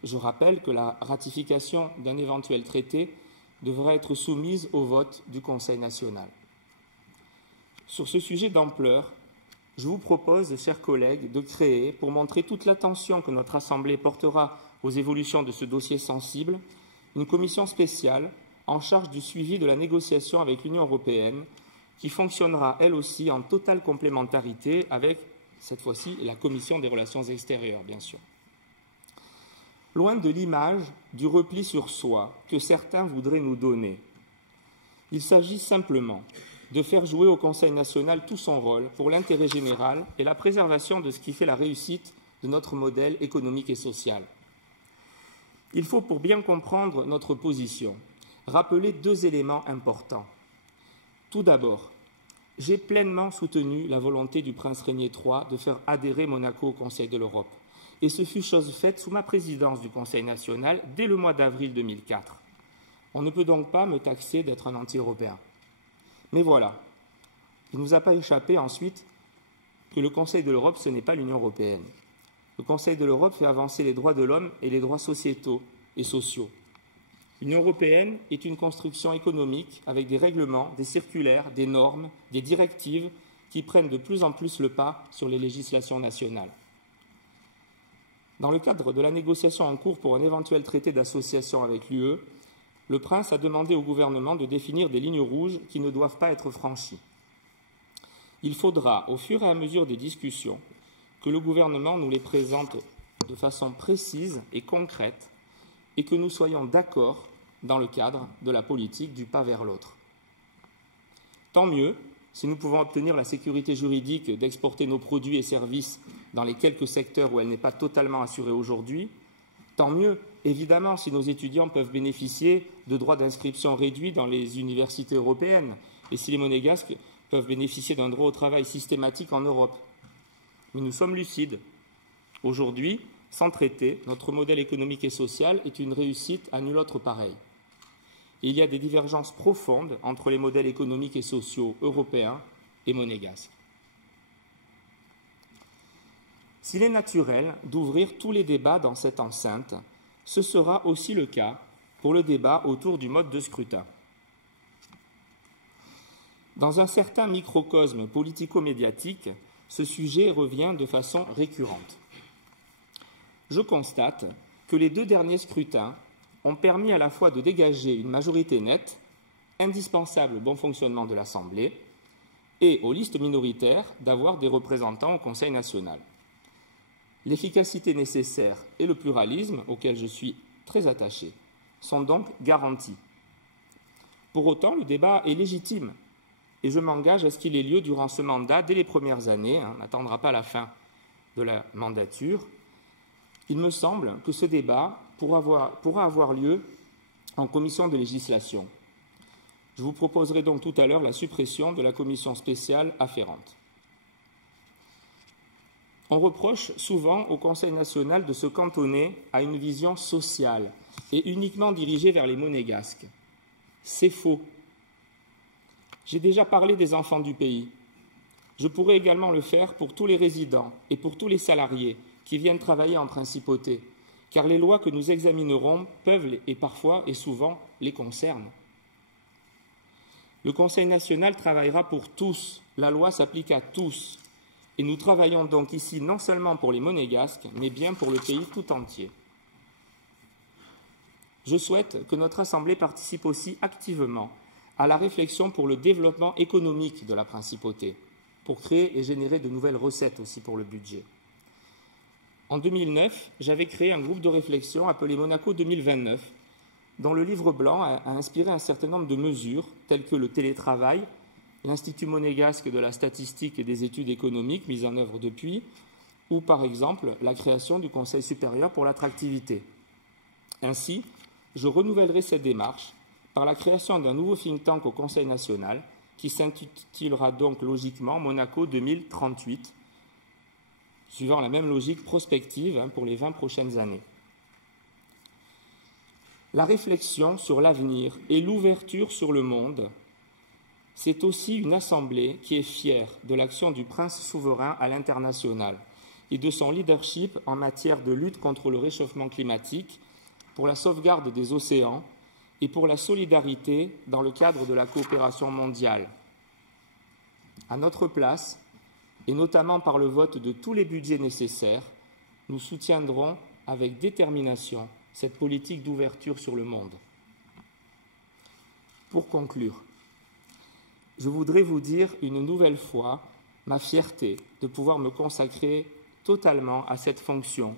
Je rappelle que la ratification d'un éventuel traité devra être soumise au vote du Conseil national. Sur ce sujet d'ampleur, je vous propose, chers collègues, de créer, pour montrer toute l'attention que notre Assemblée portera aux évolutions de ce dossier sensible, une commission spéciale en charge du suivi de la négociation avec l'Union européenne, qui fonctionnera elle aussi en totale complémentarité avec, cette fois-ci, la Commission des relations extérieures, bien sûr. loin de l'image du repli sur soi que certains voudraient nous donner. Il s'agit simplement de faire jouer au Conseil national tout son rôle pour l'intérêt général et la préservation de ce qui fait la réussite de notre modèle économique et social. Il faut, pour bien comprendre notre position, rappeler deux éléments importants. Tout d'abord, j'ai pleinement soutenu la volonté du prince Régnier III de faire adhérer Monaco au Conseil de l'Europe. Et ce fut chose faite sous ma présidence du Conseil national dès le mois d'avril 2004. On ne peut donc pas me taxer d'être un anti-européen. Mais voilà, il ne nous a pas échappé ensuite que le Conseil de l'Europe, ce n'est pas l'Union européenne. Le Conseil de l'Europe fait avancer les droits de l'homme et les droits sociétaux et sociaux. L'Union européenne est une construction économique avec des règlements, des circulaires, des normes, des directives qui prennent de plus en plus le pas sur les législations nationales. Dans le cadre de la négociation en cours pour un éventuel traité d'association avec l'UE, le prince a demandé au gouvernement de définir des lignes rouges qui ne doivent pas être franchies. Il faudra, au fur et à mesure des discussions, que le gouvernement nous les présente de façon précise et concrète et que nous soyons d'accord dans le cadre de la politique du pas vers l'autre. Tant mieux si nous pouvons obtenir la sécurité juridique d'exporter nos produits et services dans les quelques secteurs où elle n'est pas totalement assurée aujourd'hui. Tant mieux, évidemment, si nos étudiants peuvent bénéficier de droits d'inscription réduits dans les universités européennes et si les Monégasques peuvent bénéficier d'un droit au travail systématique en Europe. Mais nous sommes lucides. Aujourd'hui, sans traité, notre modèle économique et social est une réussite à nul autre pareil. Et il y a des divergences profondes entre les modèles économiques et sociaux européens et monégasques. S'il est naturel d'ouvrir tous les débats dans cette enceinte, ce sera aussi le cas pour le débat autour du mode de scrutin. Dans un certain microcosme politico-médiatique, ce sujet revient de façon récurrente. Je constate que les deux derniers scrutins ont permis à la fois de dégager une majorité nette, indispensable au bon fonctionnement de l'Assemblée, et aux listes minoritaires d'avoir des représentants au Conseil national. L'efficacité nécessaire et le pluralisme, auquel je suis très attaché, sont donc garantis. Pour autant, le débat est légitime et je m'engage à ce qu'il ait lieu durant ce mandat dès les premières années, on n'attendra pas la fin de la mandature. Il me semble que ce débat pourra avoir lieu en commission de législation. Je vous proposerai donc tout à l'heure la suppression de la commission spéciale afférente. On reproche souvent au Conseil national de se cantonner à une vision sociale et uniquement dirigée vers les Monégasques. C'est faux. J'ai déjà parlé des enfants du pays. Je pourrais également le faire pour tous les résidents et pour tous les salariés qui viennent travailler en principauté, car les lois que nous examinerons peuvent et parfois et souvent les concernent. Le Conseil national travaillera pour tous, la loi s'applique à tous, et nous travaillons donc ici non seulement pour les Monégasques, mais bien pour le pays tout entier. Je souhaite que notre Assemblée participe aussi activement à la réflexion pour le développement économique de la principauté, pour créer et générer de nouvelles recettes aussi pour le budget. En 2009, j'avais créé un groupe de réflexion appelé Monaco 2029, dont le livre blanc a inspiré un certain nombre de mesures, telles que le télétravail, l'Institut monégasque de la statistique et des études économiques mis en œuvre depuis, ou par exemple la création du Conseil supérieur pour l'attractivité. Ainsi, je renouvellerai cette démarche par la création d'un nouveau think tank au Conseil national qui s'intitulera donc logiquement Monaco 2038, suivant la même logique prospective pour les 20 prochaines années. La réflexion sur l'avenir et l'ouverture sur le monde, c'est aussi une assemblée qui est fière de l'action du prince souverain à l'international et de son leadership en matière de lutte contre le réchauffement climatique, pour la sauvegarde des océans et pour la solidarité dans le cadre de la coopération mondiale. À notre place, et notamment par le vote de tous les budgets nécessaires, nous soutiendrons avec détermination cette politique d'ouverture sur le monde. Pour conclure, je voudrais vous dire une nouvelle fois ma fierté de pouvoir me consacrer totalement à cette fonction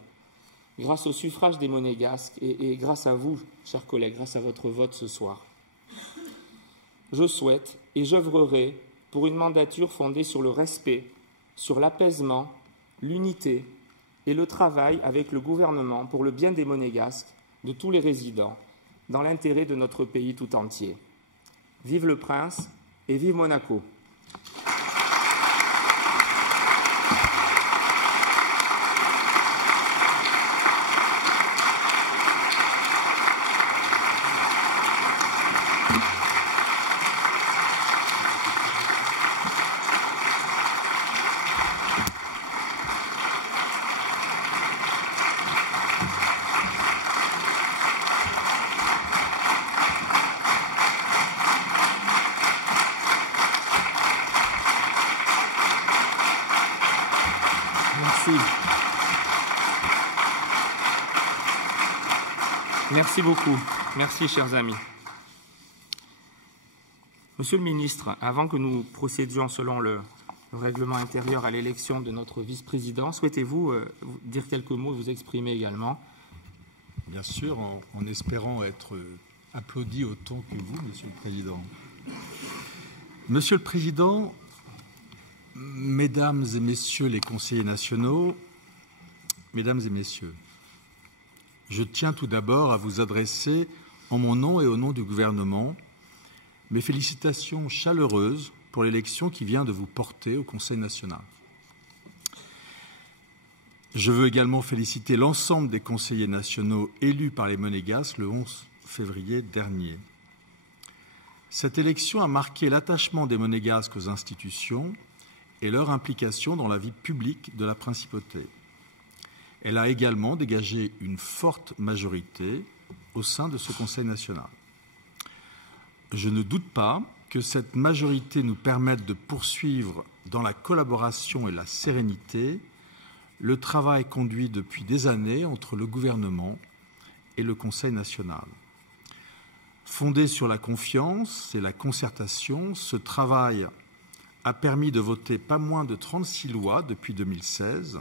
grâce au suffrage des Monégasques et grâce à vous, chers collègues, grâce à votre vote ce soir. Je souhaite et j'œuvrerai pour une mandature fondée sur le respect, sur l'apaisement, l'unité et le travail avec le gouvernement pour le bien des Monégasques, de tous les résidents, dans l'intérêt de notre pays tout entier. Vive le prince et vive Monaco! Merci beaucoup. Merci, chers amis. Monsieur le ministre, avant que nous procédions selon le règlement intérieur à l'élection de notre vice-président, souhaitez-vous dire quelques mots et vous exprimer également? Bien sûr, en espérant être applaudi autant que vous, Monsieur le Président. Monsieur le Président, Mesdames et Messieurs les conseillers nationaux, Mesdames et Messieurs, je tiens tout d'abord à vous adresser, en mon nom et au nom du gouvernement, mes félicitations chaleureuses pour l'élection qui vient de vous porter au Conseil national. Je veux également féliciter l'ensemble des conseillers nationaux élus par les Monégasques le 11 février dernier. Cette élection a marqué l'attachement des Monégasques aux institutions et leur implication dans la vie publique de la principauté. Elle a également dégagé une forte majorité au sein de ce Conseil national. Je ne doute pas que cette majorité nous permette de poursuivre dans la collaboration et la sérénité le travail conduit depuis des années entre le gouvernement et le Conseil national. Fondé sur la confiance et la concertation, ce travail a permis de voter pas moins de 36 lois depuis 2016,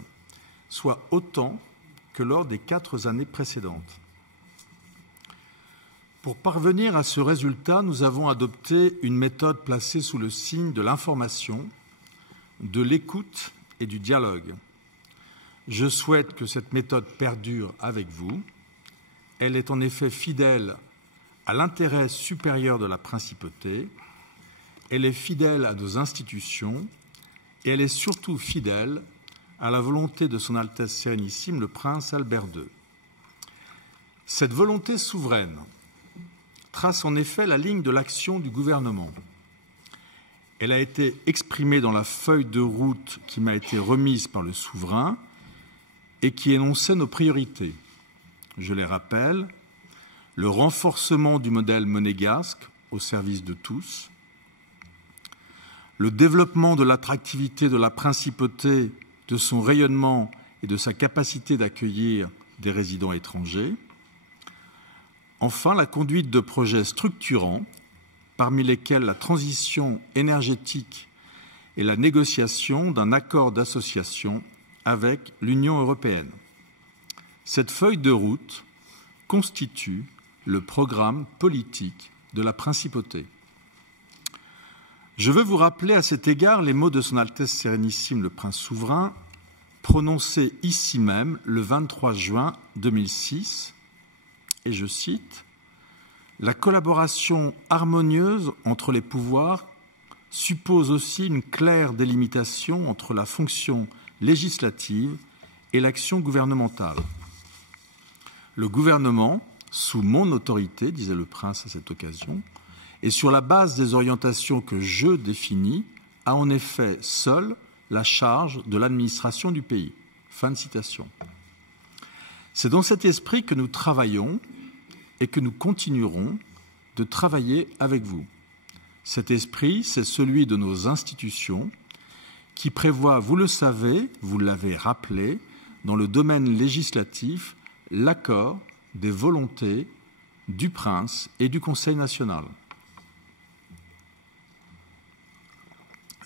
soit autant que lors des 4 années précédentes. Pour parvenir à ce résultat, nous avons adopté une méthode placée sous le signe de l'information, de l'écoute et du dialogue. Je souhaite que cette méthode perdure avec vous. Elle est en effet fidèle à l'intérêt supérieur de la principauté, elle est fidèle à nos institutions et elle est surtout fidèle à la volonté de son Altesse Sérénissime, le prince Albert II. Cette volonté souveraine trace en effet la ligne de l'action du gouvernement. Elle a été exprimée dans la feuille de route qui m'a été remise par le souverain et qui énonçait nos priorités. Je les rappelle, le renforcement du modèle monégasque au service de tous, le développement de l'attractivité de la principauté, de son rayonnement et de sa capacité d'accueillir des résidents étrangers. Enfin, la conduite de projets structurants, parmi lesquels la transition énergétique et la négociation d'un accord d'association avec l'Union européenne. Cette feuille de route constitue le programme politique de la principauté. Je veux vous rappeler à cet égard les mots de son Altesse Sérénissime le Prince souverain, prononcés ici même le 23 juin 2006, et je cite, « La collaboration harmonieuse entre les pouvoirs suppose aussi une claire délimitation entre la fonction législative et l'action gouvernementale. Le gouvernement, sous mon autorité, disait le Prince à cette occasion, et sur la base des orientations que je définis, a en effet seul la charge de l'administration du pays. » Fin de citation. C'est dans cet esprit que nous travaillons et que nous continuerons de travailler avec vous. Cet esprit, c'est celui de nos institutions qui prévoit, vous le savez, vous l'avez rappelé, dans le domaine législatif, l'accord des volontés du Prince et du Conseil national.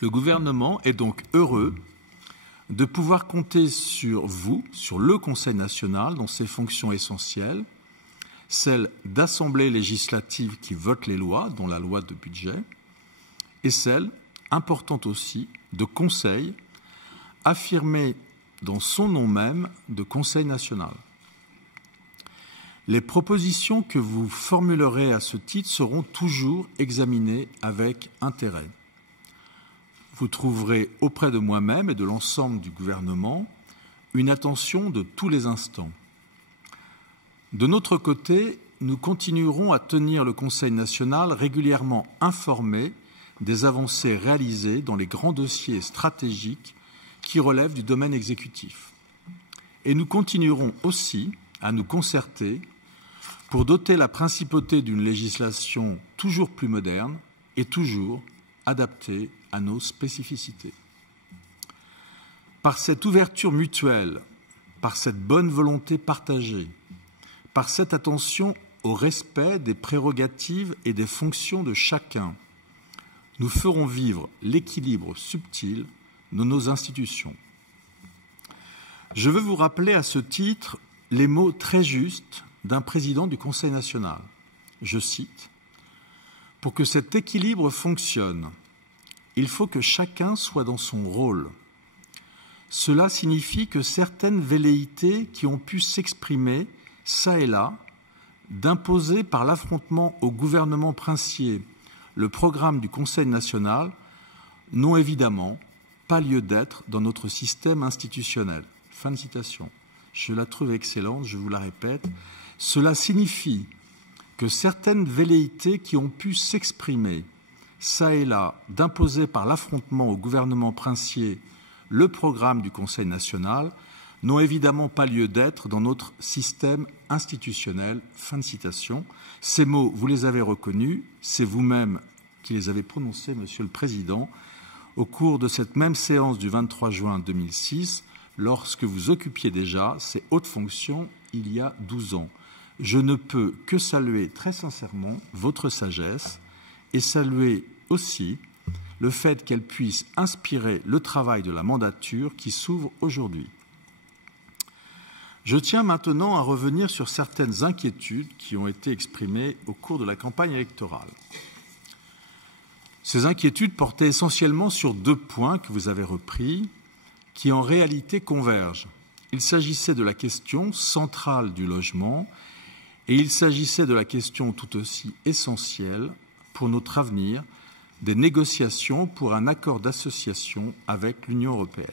Le gouvernement est donc heureux de pouvoir compter sur vous, sur le Conseil national, dans ses fonctions essentielles, celle d'assemblée législative qui vote les lois, dont la loi de budget, et celle, importante aussi, de conseil, affirmée dans son nom même de Conseil national. Les propositions que vous formulerez à ce titre seront toujours examinées avec intérêt. Vous trouverez auprès de moi-même et de l'ensemble du gouvernement une attention de tous les instants. De notre côté, nous continuerons à tenir le Conseil national régulièrement informé des avancées réalisées dans les grands dossiers stratégiques qui relèvent du domaine exécutif. Et nous continuerons aussi à nous concerter pour doter la principauté d'une législation toujours plus moderne et toujours adaptée à nos spécificités. Par cette ouverture mutuelle, par cette bonne volonté partagée, par cette attention au respect des prérogatives et des fonctions de chacun, nous ferons vivre l'équilibre subtil de nos institutions. Je veux vous rappeler à ce titre les mots très justes d'un président du Conseil national. Je cite : « Pour que cet équilibre fonctionne, il faut que chacun soit dans son rôle. Cela signifie que certaines velléités qui ont pu s'exprimer ça et là, d'imposer par l'affrontement au gouvernement princier le programme du Conseil national, n'ont évidemment pas lieu d'être dans notre système institutionnel. » Fin de citation. Je la trouve excellente, je vous la répète. Cela signifie que certaines velléités qui ont pu s'exprimer ça et là, d'imposer par l'affrontement au gouvernement princier le programme du Conseil national, n'ont évidemment pas lieu d'être dans notre système institutionnel. Fin de citation. Ces mots, vous les avez reconnus, c'est vous-même qui les avez prononcés, Monsieur le Président, au cours de cette même séance du 23 juin 2006, lorsque vous occupiez déjà ces hautes fonctions il y a 12 ans. Je ne peux que saluer très sincèrement votre sagesse et saluer aussi le fait qu'elle puisse inspirer le travail de la mandature qui s'ouvre aujourd'hui. Je tiens maintenant à revenir sur certaines inquiétudes qui ont été exprimées au cours de la campagne électorale. Ces inquiétudes portaient essentiellement sur deux points que vous avez repris, qui en réalité convergent. Il s'agissait de la question centrale du logement et il s'agissait de la question tout aussi essentielle pour notre avenir des négociations pour un accord d'association avec l'Union européenne.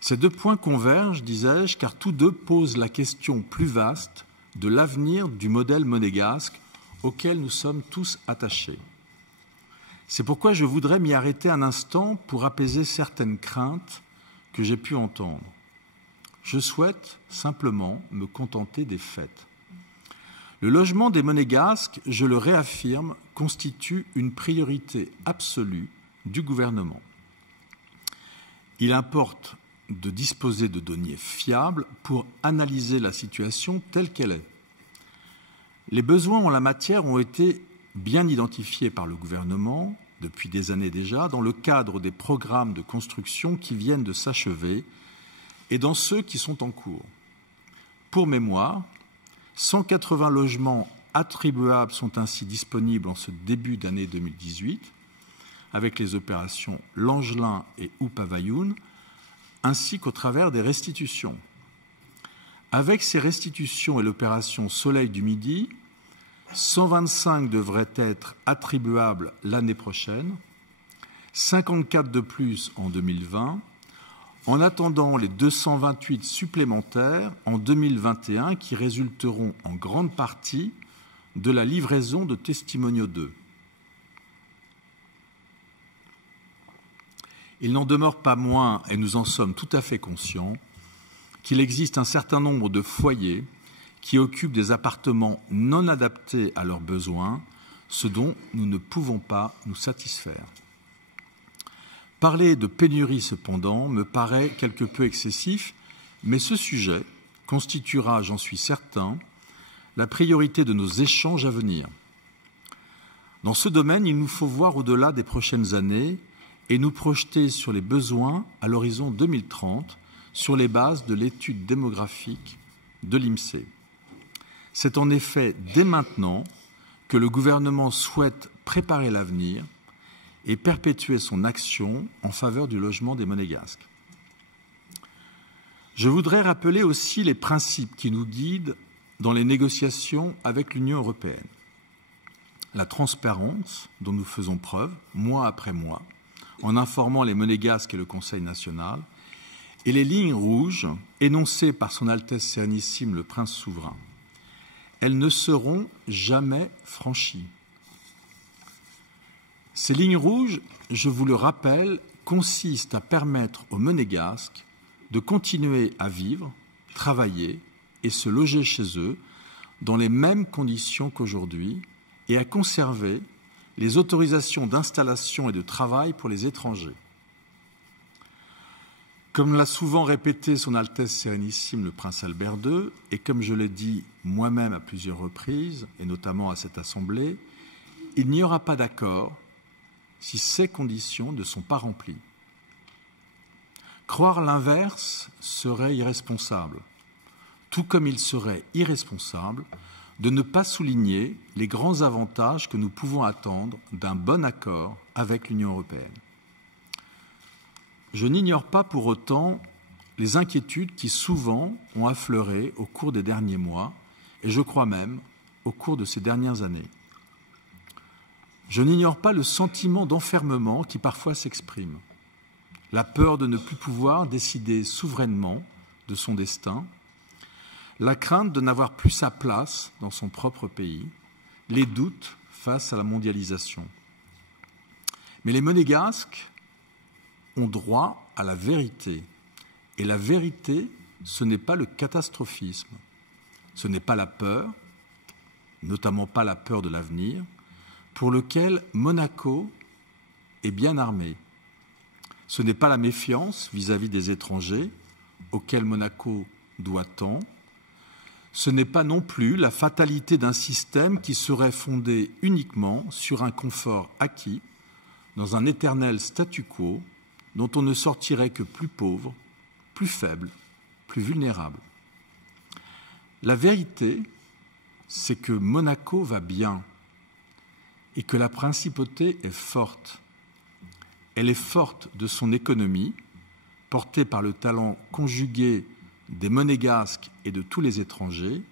Ces deux points convergent, disais-je, car tous deux posent la question plus vaste de l'avenir du modèle monégasque auquel nous sommes tous attachés. C'est pourquoi je voudrais m'y arrêter un instant pour apaiser certaines craintes que j'ai pu entendre. Je souhaite simplement me contenter des faits. Le logement des Monégasques, je le réaffirme, constitue une priorité absolue du gouvernement. Il importe de disposer de données fiables pour analyser la situation telle qu'elle est. Les besoins en la matière ont été bien identifiés par le gouvernement depuis des années déjà dans le cadre des programmes de construction qui viennent de s'achever et dans ceux qui sont en cours. Pour mémoire, 180 logements attribuables sont ainsi disponibles en ce début d'année 2018 avec les opérations L'Angelin et Upavayoun, ainsi qu'au travers des restitutions. Avec ces restitutions et l'opération Soleil du Midi, 125 devraient être attribuables l'année prochaine, 54 de plus en 2020, en attendant les 228 supplémentaires en 2021 qui résulteront en grande partie de la livraison de Testimonio 2. Il n'en demeure pas moins, et nous en sommes tout à fait conscients, qu'il existe un certain nombre de foyers qui occupent des appartements non adaptés à leurs besoins, ce dont nous ne pouvons pas nous satisfaire. Parler de pénurie, cependant, me paraît quelque peu excessif, mais ce sujet constituera, j'en suis certain, la priorité de nos échanges à venir. Dans ce domaine, il nous faut voir au-delà des prochaines années et nous projeter sur les besoins à l'horizon 2030 sur les bases de l'étude démographique de l'INSEE. C'est en effet dès maintenant que le gouvernement souhaite préparer l'avenir et perpétuer son action en faveur du logement des Monégasques. Je voudrais rappeler aussi les principes qui nous guident dans les négociations avec l'Union européenne. La transparence dont nous faisons preuve, mois après mois, en informant les Monégasques et le Conseil national, et les lignes rouges énoncées par son Altesse Sérénissime le Prince souverain. Elles ne seront jamais franchies. Ces lignes rouges, je vous le rappelle, consistent à permettre aux Monégasques de continuer à vivre, travailler et se loger chez eux dans les mêmes conditions qu'aujourd'hui et à conserver les autorisations d'installation et de travail pour les étrangers. Comme l'a souvent répété son Altesse Sérénissime le Prince Albert II, et comme je l'ai dit moi-même à plusieurs reprises, et notamment à cette Assemblée, il n'y aura pas d'accord si ces conditions ne sont pas remplies. Croire l'inverse serait irresponsable, tout comme il serait irresponsable de ne pas souligner les grands avantages que nous pouvons attendre d'un bon accord avec l'Union européenne. Je n'ignore pas pour autant les inquiétudes qui souvent ont affleuré au cours des derniers mois, et je crois même au cours de ces dernières années. Je n'ignore pas le sentiment d'enfermement qui parfois s'exprime, la peur de ne plus pouvoir décider souverainement de son destin, la crainte de n'avoir plus sa place dans son propre pays, les doutes face à la mondialisation. Mais les Monégasques ont droit à la vérité. Et la vérité, ce n'est pas le catastrophisme, ce n'est pas la peur, notamment pas la peur de l'avenir, pour lequel Monaco est bien armé. Ce n'est pas la méfiance vis-à-vis des étrangers, auxquels Monaco doit tant. Ce n'est pas non plus la fatalité d'un système qui serait fondé uniquement sur un confort acquis, dans un éternel statu quo, dont on ne sortirait que plus pauvre, plus faible, plus vulnérable. La vérité, c'est que Monaco va bien et que la principauté est forte. Elle est forte de son économie, portée par le talent conjugué des Monégasques et de tous les étrangers,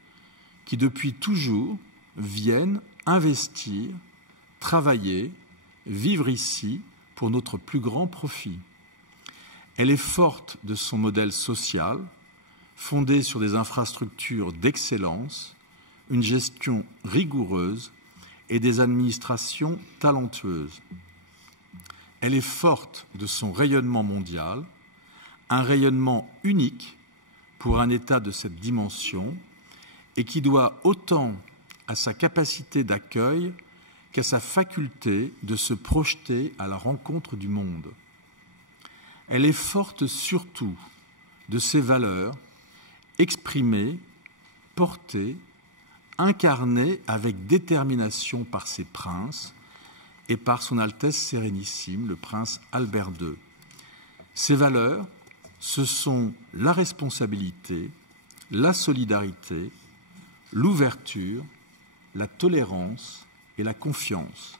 qui depuis toujours viennent investir, travailler, vivre ici pour notre plus grand profit. Elle est forte de son modèle social, fondé sur des infrastructures d'excellence, une gestion rigoureuse et des administrations talentueuses. Elle est forte de son rayonnement mondial, un rayonnement unique pour un État de cette dimension et qui doit autant à sa capacité d'accueil qu'à sa faculté de se projeter à la rencontre du monde. Elle est forte surtout de ses valeurs exprimées, portées, incarnées avec détermination par ses princes et par son Altesse Sérénissime, le prince Albert II. Ces valeurs, ce sont la responsabilité, la solidarité, l'ouverture, la tolérance et la confiance.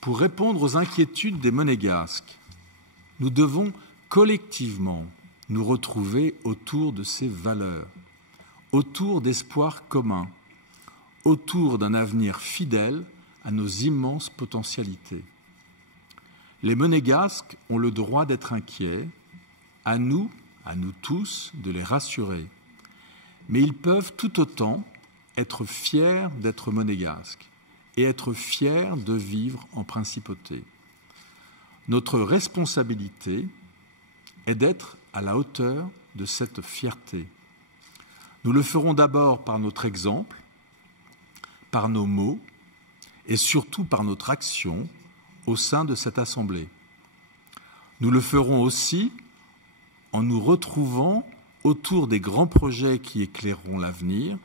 Pour répondre aux inquiétudes des Monégasques, nous devons collectivement nous retrouver autour de ces valeurs, autour d'espoirs communs, autour d'un avenir fidèle à nos immenses potentialités. Les Monégasques ont le droit d'être inquiets, à nous tous, de les rassurer. Mais ils peuvent tout autant être fiers d'être Monégasques et être fiers de vivre en principauté. Notre responsabilité est d'être à la hauteur de cette fierté. Nous le ferons d'abord par notre exemple, par nos mots et surtout par notre action au sein de cette Assemblée. Nous le ferons aussi en nous retrouvant autour des grands projets qui éclaireront l'avenir,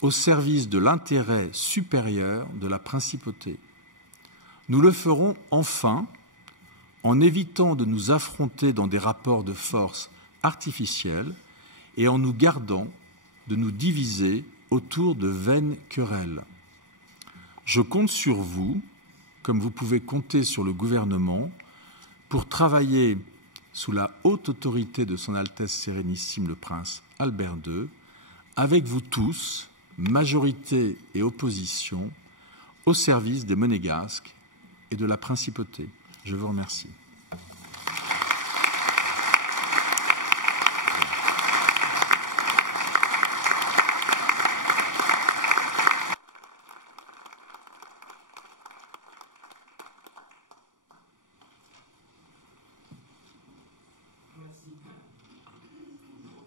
au service de l'intérêt supérieur de la principauté. Nous le ferons enfin en évitant de nous affronter dans des rapports de force artificiels et en nous gardant de nous diviser autour de vaines querelles. Je compte sur vous, comme vous pouvez compter sur le gouvernement, pour travailler sous la haute autorité de Son Altesse Sérénissime le Prince Albert II, avec vous tous, majorité et opposition, au service des Monégasques et de la Principauté. Je vous remercie.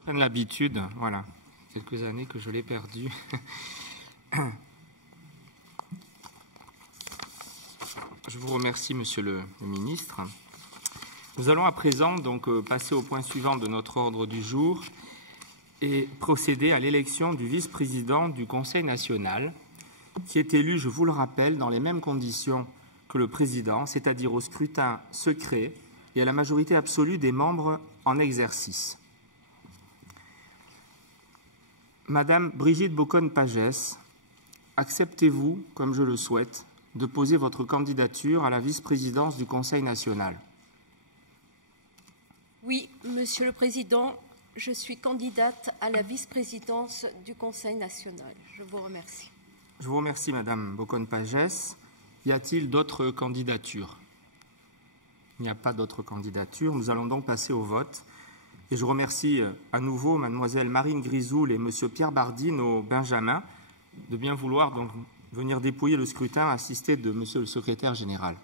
L'habitude, voilà, quelques années que je l'ai perdu. Je vous remercie, Monsieur le Ministre. Nous allons à présent donc passer au point suivant de notre ordre du jour et procéder à l'élection du vice-président du Conseil national, qui est élu, je vous le rappelle, dans les mêmes conditions que le président, c'est-à-dire au scrutin secret et à la majorité absolue des membres en exercice. Madame Brigitte Boccon-Pagès, acceptez-vous, comme je le souhaite, de poser votre candidature à la vice-présidence du Conseil national? Oui, Monsieur le Président, je suis candidate à la vice-présidence du Conseil national. Je vous remercie. Je vous remercie, Madame Boccon-Pagès. Y a-t-il d'autres candidatures? Il n'y a pas d'autres candidatures. Nous allons donc passer au vote. Et je remercie à nouveau Mademoiselle Marine Grisoul et Monsieur Pierre Bardi, nos benjamins, de bien vouloir donc venir dépouiller le scrutin assisté de Monsieur le Secrétaire général.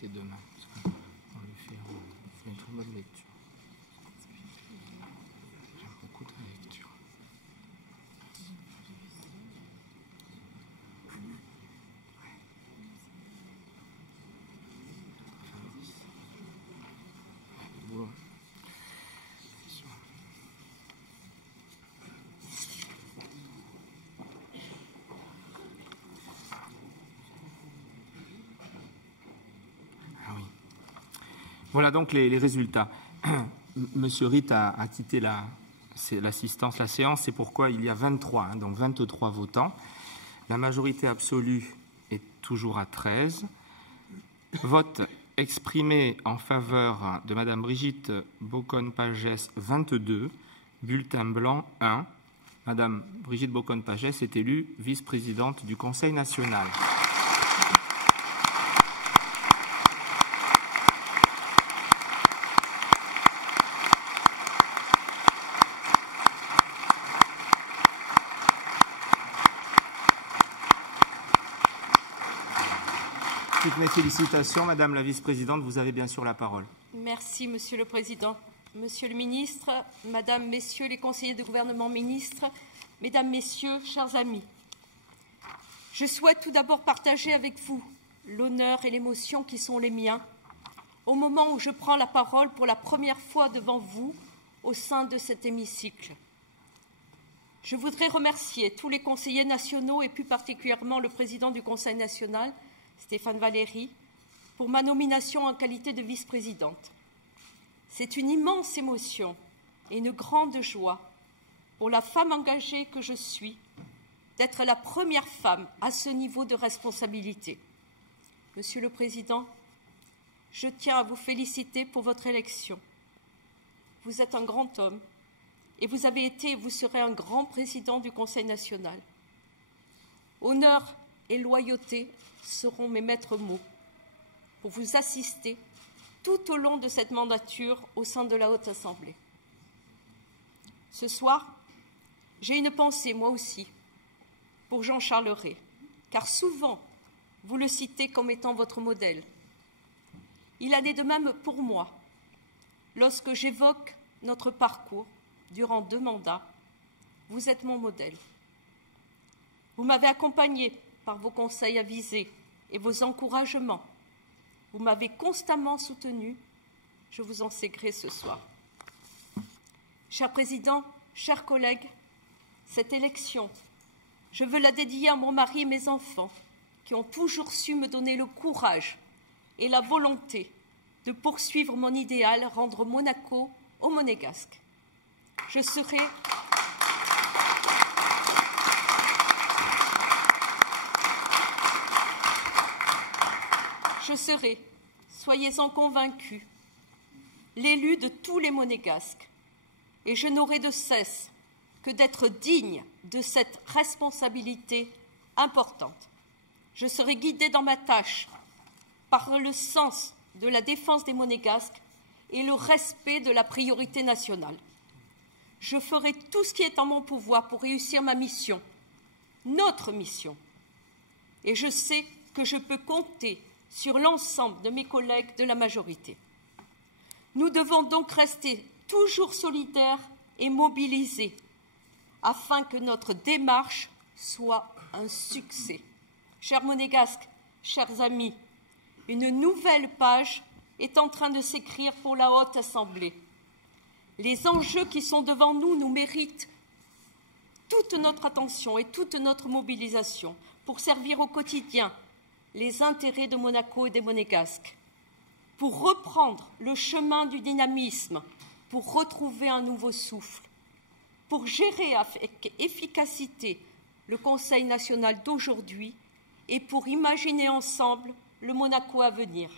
C'est demain, parce qu'on le fait une très bonne lecture. J'aime beaucoup ta lecture. Bon. Voilà donc les résultats. Monsieur Ritt a quitté l'assistance, la séance, c'est pourquoi il y a 23, donc 23 votants. La majorité absolue est toujours à 13. Vote exprimé en faveur de Madame Brigitte Boccon-Pagès, 22. Bulletin blanc, 1. Madame Brigitte Boccon-Pagès est élue vice-présidente du Conseil national. Toutes mes félicitations, Madame la vice-présidente. Vous avez bien sûr la parole. Merci, Monsieur le Président. Monsieur le Ministre, Madame, Messieurs les conseillers de gouvernement ministres, Mesdames, Messieurs, chers amis, je souhaite tout d'abord partager avec vous l'honneur et l'émotion qui sont les miens au moment où je prends la parole pour la première fois devant vous au sein de cet hémicycle. Je voudrais remercier tous les conseillers nationaux et plus particulièrement le président du Conseil national, Stéphane Valéry, pour ma nomination en qualité de vice-présidente. C'est une immense émotion et une grande joie pour la femme engagée que je suis d'être la première femme à ce niveau de responsabilité. Monsieur le Président, je tiens à vous féliciter pour votre élection. Vous êtes un grand homme et vous avez été et vous serez un grand président du Conseil national. Honneur et loyauté seront mes maîtres mots pour vous assister tout au long de cette mandature au sein de la Haute Assemblée. Ce soir, j'ai une pensée, moi aussi, pour Jean-Charles Rey, car souvent, vous le citez comme étant votre modèle. Il en est de même pour moi. Lorsque j'évoque notre parcours durant 2 mandats, vous êtes mon modèle. Vous m'avez accompagné par vos conseils avisés et vos encouragements. Vous m'avez constamment soutenu. Je vous en sais gré ce soir. Cher Président, chers collègues, cette élection, je veux la dédier à mon mari et mes enfants, qui ont toujours su me donner le courage et la volonté de poursuivre mon idéal, rendre Monaco aux Monégasques. Je serai, soyez-en convaincus, l'élu de tous les Monégasques, et je n'aurai de cesse que d'être digne de cette responsabilité importante. Je serai guidée dans ma tâche par le sens de la défense des Monégasques et le respect de la priorité nationale. Je ferai tout ce qui est en mon pouvoir pour réussir ma mission, notre mission. Et je sais que je peux compter sur l'ensemble de mes collègues de la majorité. Nous devons donc rester toujours solidaires et mobilisés afin que notre démarche soit un succès. Chers Monégasques, chers amis, une nouvelle page est en train de s'écrire pour la Haute Assemblée. Les enjeux qui sont devant nous nous méritent toute notre attention et toute notre mobilisation pour servir au quotidien les intérêts de Monaco et des Monégasques, pour reprendre le chemin du dynamisme, pour retrouver un nouveau souffle, pour gérer avec efficacité le Conseil national d'aujourd'hui et pour imaginer ensemble le Monaco à venir.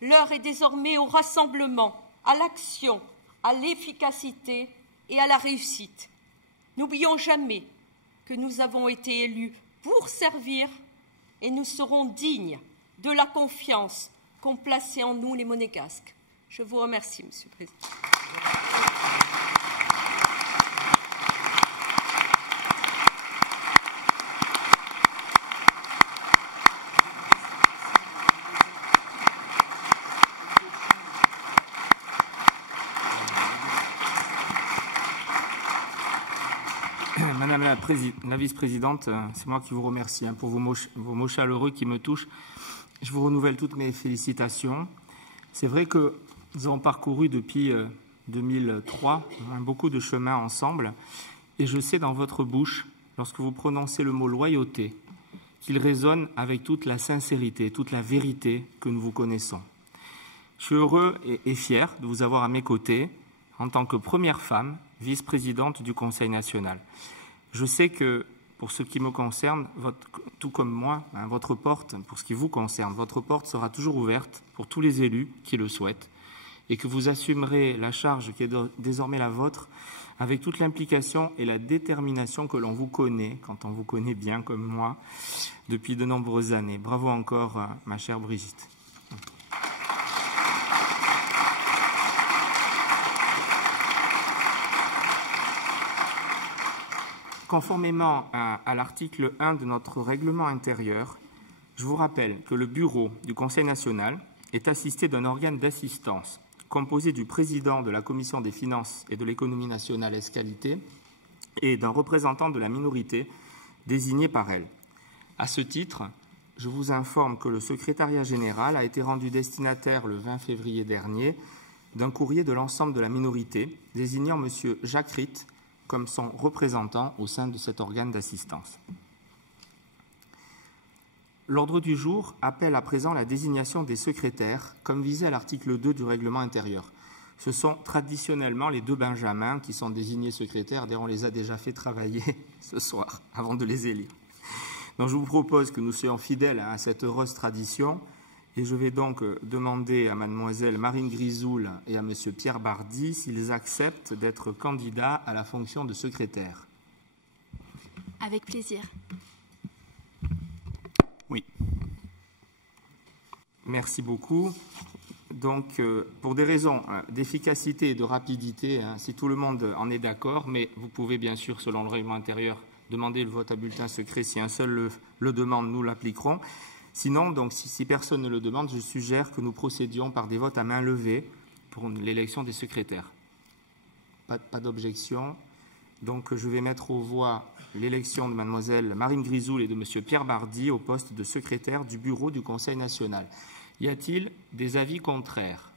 L'heure est désormais au rassemblement, à l'action, à l'efficacité et à la réussite. N'oublions jamais que nous avons été élus pour servir et nous serons dignes de la confiance qu'ont placée en nous les Monégasques. Je vous remercie, Monsieur le Président. Madame la vice-présidente, c'est moi qui vous remercie pour vos mots chaleureux qui me touchent. Je vous renouvelle toutes mes félicitations. C'est vrai que nous avons parcouru depuis 2003 beaucoup de chemin ensemble et je sais dans votre bouche, lorsque vous prononcez le mot loyauté, qu'il résonne avec toute la sincérité, toute la vérité que nous vous connaissons. Je suis heureux et fier de vous avoir à mes côtés en tant que première femme vice-présidente du Conseil national. Je sais que pour ce qui me concerne, tout comme moi, votre porte, pour ce qui vous concerne, votre porte sera toujours ouverte pour tous les élus qui le souhaitent et que vous assumerez la charge qui est désormais la vôtre avec toute l'implication et la détermination que l'on vous connaît, quand on vous connaît bien comme moi, depuis de nombreuses années. Bravo encore, ma chère Brigitte. Conformément à l'article 1 de notre règlement intérieur, je vous rappelle que le bureau du Conseil national est assisté d'un organe d'assistance composé du président de la Commission des finances et de l'économie nationale ès-qualité et d'un représentant de la minorité désigné par elle. À ce titre, je vous informe que le secrétariat général a été rendu destinataire le 20 février dernier d'un courrier de l'ensemble de la minorité désignant M. Jacques Ritt comme son représentant au sein de cet organe d'assistance. L'ordre du jour appelle à présent la désignation des secrétaires, comme visé à l'article 2 du règlement intérieur. Ce sont traditionnellement les deux benjamins qui sont désignés secrétaires. D'ailleurs, on les a déjà fait travailler ce soir, avant de les élire. Donc, je vous propose que nous soyons fidèles à cette heureuse tradition. Et je vais donc demander à mademoiselle Marine Grisoul et à monsieur Pierre Bardy s'ils acceptent d'être candidats à la fonction de secrétaire. Avec plaisir. Oui. Merci beaucoup. Donc, pour des raisons d'efficacité et de rapidité, si tout le monde en est d'accord, mais vous pouvez bien sûr, selon le règlement intérieur, demander le vote à bulletin secret. Si un seul le demande, nous l'appliquerons. Sinon, donc, si personne ne le demande, je suggère que nous procédions par des votes à main levée pour l'élection des secrétaires. Pas d'objection. Donc, je vais mettre aux voix l'élection de mademoiselle Marine Grisoul et de monsieur Pierre Bardy au poste de secrétaire du bureau du Conseil national. Y a-t-il des avis contraires?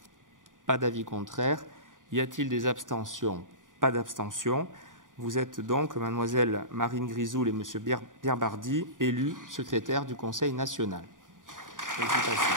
Pas d'avis contraires. Y a-t-il des abstentions? Pas d'abstention. Vous êtes donc, mademoiselle Marine Grisoul et monsieur Pierre Bardy, élus secrétaires du Conseil national. Félicitations.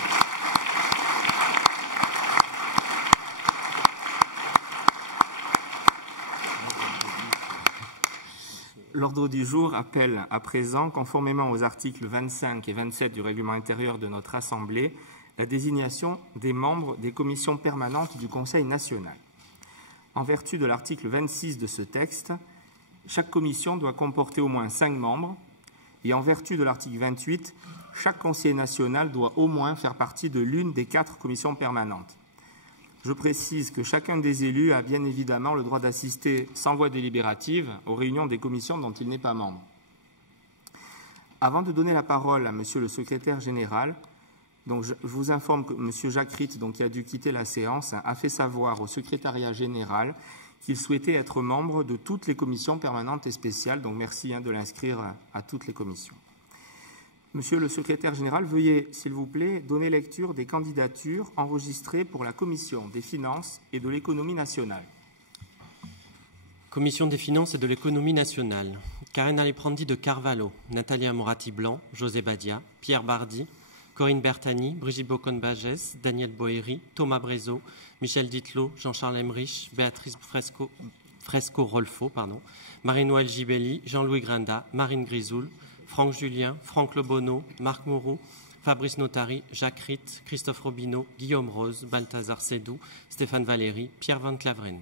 L'ordre du jour appelle à présent, conformément aux articles 25 et 27 du règlement intérieur de notre Assemblée, la désignation des membres des commissions permanentes du Conseil national. En vertu de l'article 26 de ce texte, chaque commission doit comporter au moins 5 membres et en vertu de l'article 28, chaque conseiller national doit au moins faire partie de l'une des 4 commissions permanentes. Je précise que chacun des élus a bien évidemment le droit d'assister sans voix délibérative aux réunions des commissions dont il n'est pas membre. Avant de donner la parole à monsieur le secrétaire général, donc je vous informe que monsieur Jacques Ritt, qui a dû quitter la séance, a fait savoir au secrétariat général qu'il souhaitait être membre de toutes les commissions permanentes et spéciales. Donc merci de l'inscrire à toutes les commissions. Monsieur le secrétaire général, veuillez, s'il vous plaît, donner lecture des candidatures enregistrées pour la commission des finances et de l'économie nationale. Commission des finances et de l'économie nationale. Karen Aleprandi de Carvalho, Nathalie Amorati-Blanc, José Badia, Pierre Bardy, Corinne Bertani, Brigitte Bocon-Bagès, Daniel Boéry, Thomas Brézot, Michel Dittelot, Jean-Charles Emmerich, Béatrice Fresco-Rolfo, Marie-Noëlle Gibelli, Jean-Louis Grinda, Marine Grisoul, Franck Julien, Franck Lebono, Marc Moreau, Fabrice Notari, Jacques Ritt, Christophe Robineau, Guillaume Rose, Balthazar Sédou, Stéphane Valéry, Pierre Van Claveren.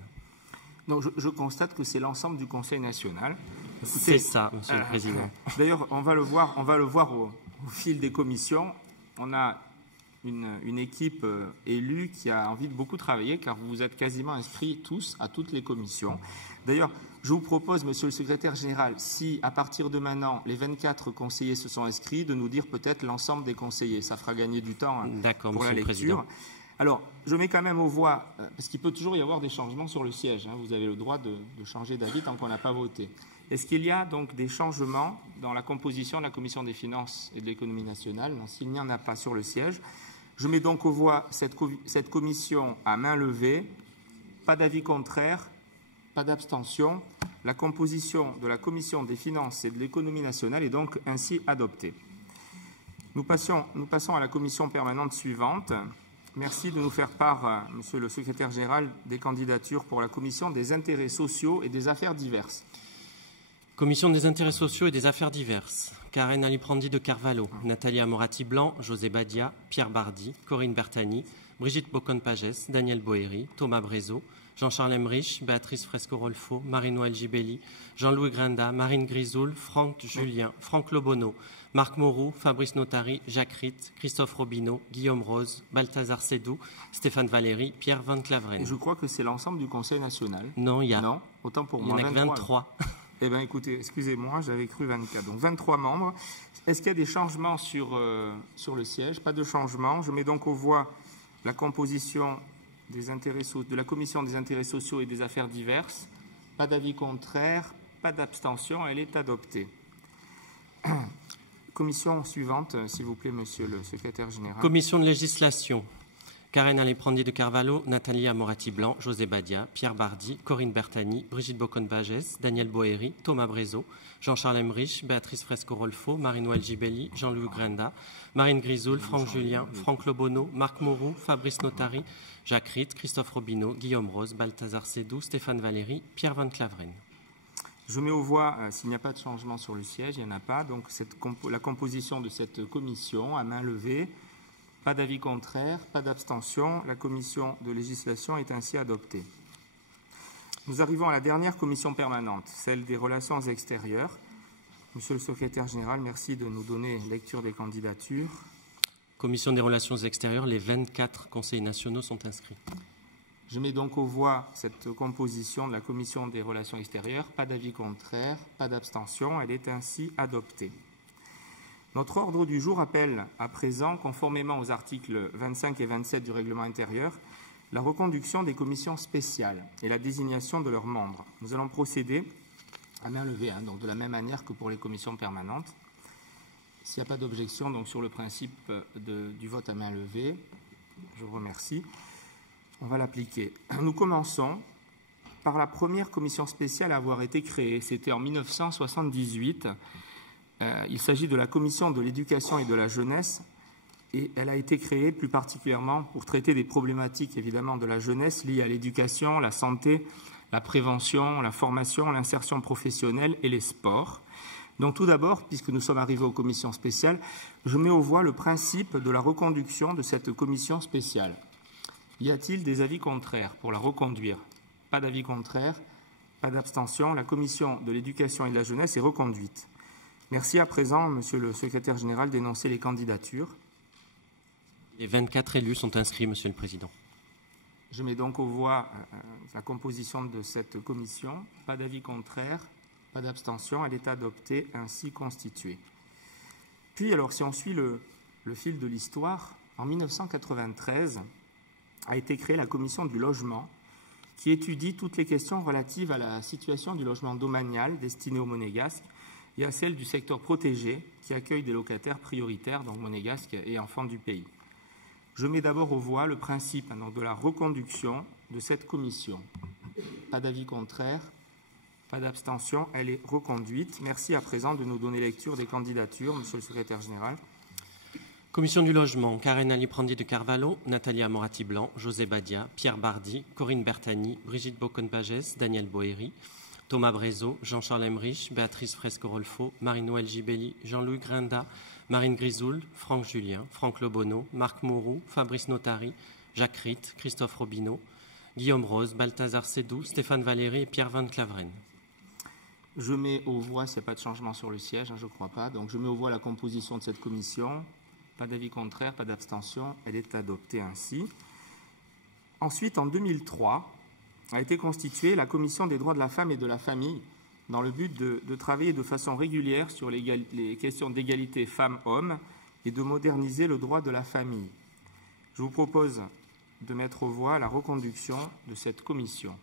Donc je constate que c'est l'ensemble du Conseil national. C'est ça, Monsieur le Président. D'ailleurs, on va le voir au fil des commissions. On a une équipe élue qui a envie de beaucoup travailler car vous vous êtes quasiment inscrits tous à toutes les commissions. D'ailleurs, je vous propose, monsieur le secrétaire général, si à partir de maintenant les 24 conseillers se sont inscrits, de nous dire peut-être l'ensemble des conseillers. Ça fera gagner du temps pour la lecture. Alors, je mets quand même aux voix, parce qu'il peut toujours y avoir des changements sur le siège. Vous avez le droit de changer d'avis tant qu'on n'a pas voté. Est-ce qu'il y a donc des changements dans la composition de la Commission des finances et de l'économie nationale? Non, s'il n'y en a pas sur le siège. Je mets donc aux voix cette commission à main levée. Pas d'avis contraire, pas d'abstention. La composition de la Commission des finances et de l'économie nationale est donc ainsi adoptée. Nous passons à la commission permanente suivante. Merci de nous faire part, monsieur le secrétaire général, des candidatures pour la commission des intérêts sociaux et des affaires diverses. Commission des intérêts sociaux et des affaires diverses. Karen Aliprandi de Carvalho, Nathalie Amorati-Blanc, José Badia, Pierre Bardi, Corinne Bertani, Brigitte Bocon-Pagès, Daniel Boéry, Thomas Brezo, Jean-Charles Emmerich, Béatrice Fresco-Rolfo, Marie-Noël Gibelli, Jean-Louis Grinda, Marine Grisoul, Franck Julien, Franck Lobono, Marc Moreau, Fabrice Notari, Jacques Ritt, Christophe Robineau, Guillaume Rose, Balthazar Sédou, Stéphane Valéry, Pierre Van Claveren. Et je crois que c'est l'ensemble du Conseil national. Non, il y a. Non, autant pour moi. Il y en a que 23. Eh bien, écoutez, excusez-moi, j'avais cru 24. Donc, 23 membres. Est-ce qu'il y a des changements sur le siège? Pas de changement. Je mets donc aux voix la composition de la Commission des intérêts sociaux et des affaires diverses. Pas d'avis contraire, pas d'abstention. Elle est adoptée. Commission suivante, s'il vous plaît, Monsieur le Secrétaire général. Commission de législation. Karen Aliprandi de Carvalho, Nathalie Amorati-Blanc, José Badia, Pierre Bardi, Corinne Bertani, Brigitte Bocon-Pagès, Daniel Boéry, Thomas Brezo, Jean-Charles Emmerich, Béatrice Fresco-Rolfo, Marie-Noël Gibelli, Jean-Louis Grinda, Marine Grisoul, Franck Julien, Franck Lobono, Marc Moreau, Fabrice Notari, Jacques Ritt, Christophe Robineau, Guillaume Rose, Balthazar Sédou, Stéphane Valéry, Pierre Van Claveren. Je mets aux voix, s'il n'y a pas de changement sur le siège, il n'y en a pas, donc la composition de cette commission à main levée. Pas d'avis contraire, pas d'abstention. La commission de législation est ainsi adoptée. Nous arrivons à la dernière commission permanente, celle des relations extérieures. Monsieur le secrétaire général, merci de nous donner lecture des candidatures. Commission des relations extérieures, les 24 conseillers nationaux sont inscrits. Je mets donc aux voix cette composition de la commission des relations extérieures. Pas d'avis contraire, pas d'abstention. Elle est ainsi adoptée. Notre ordre du jour appelle à présent, conformément aux articles 25 et 27 du règlement intérieur, la reconduction des commissions spéciales et la désignation de leurs membres. Nous allons procéder à main levée, donc de la même manière que pour les commissions permanentes. S'il n'y a pas d'objection donc sur le principe du vote à main levée, je vous remercie. On va l'appliquer. Nous commençons par la première commission spéciale à avoir été créée. C'était en 1978. Il s'agit de la commission de l'éducation et de la jeunesse et elle a été créée plus particulièrement pour traiter des problématiques évidemment de la jeunesse liées à l'éducation, la santé, la prévention, la formation, l'insertion professionnelle et les sports. Donc tout d'abord, puisque nous sommes arrivés aux commissions spéciales, je mets aux voix le principe de la reconduction de cette commission spéciale. Y a-t-il des avis contraires pour la reconduire? Pas d'avis contraire, pas d'abstention. La commission de l'éducation et de la jeunesse est reconduite. Merci. À présent, Monsieur le Secrétaire général, d'énoncer les candidatures. Les 24 élus sont inscrits, Monsieur le Président. Je mets donc aux voix la composition de cette commission. Pas d'avis contraire, pas d'abstention. Elle est adoptée ainsi constituée. Puis, alors, si on suit le fil de l'histoire, en 1993 a été créée la commission du logement qui étudie toutes les questions relatives à la situation du logement domanial destiné aux Monégasques et à celle du secteur protégé qui accueille des locataires prioritaires, donc monégasques et enfants du pays. Je mets d'abord aux voix le principe donc, de la reconduction de cette commission. Pas d'avis contraire, pas d'abstention, elle est reconduite. Merci à présent de nous donner lecture des candidatures, Monsieur le Secrétaire général. Commission du logement, Karen Aliprandi de Carvalho, Nathalie Amorati-Blanc, José Badia, Pierre Bardi, Corinne Bertani, Brigitte Bocon-Pagès, Daniel Boéry, Thomas Brezo, Jean-Charles Emmerich, Béatrice Fresco-Rolfo, Marie-Noël Gibelli, Jean-Louis Grinda, Marine Grisoul, Franck Julien, Franck Lobono, Marc Moreau, Fabrice Notari, Jacques Ritt, Christophe Robineau, Guillaume Rose, Balthazar Sédou, Stéphane Valéry et Pierre Van Claveren. Je mets aux voix, s'il n'y a pas de changement sur le siège, je ne crois pas, donc je mets aux voix la composition de cette commission. Pas d'avis contraire, pas d'abstention, elle est adoptée ainsi. Ensuite, en 2003, a été constituée la Commission des droits de la femme et de la famille dans le but de travailler de façon régulière sur les questions d'égalité femmes-hommes et de moderniser le droit de la famille. Je vous propose de mettre aux voix la reconduction de cette commission.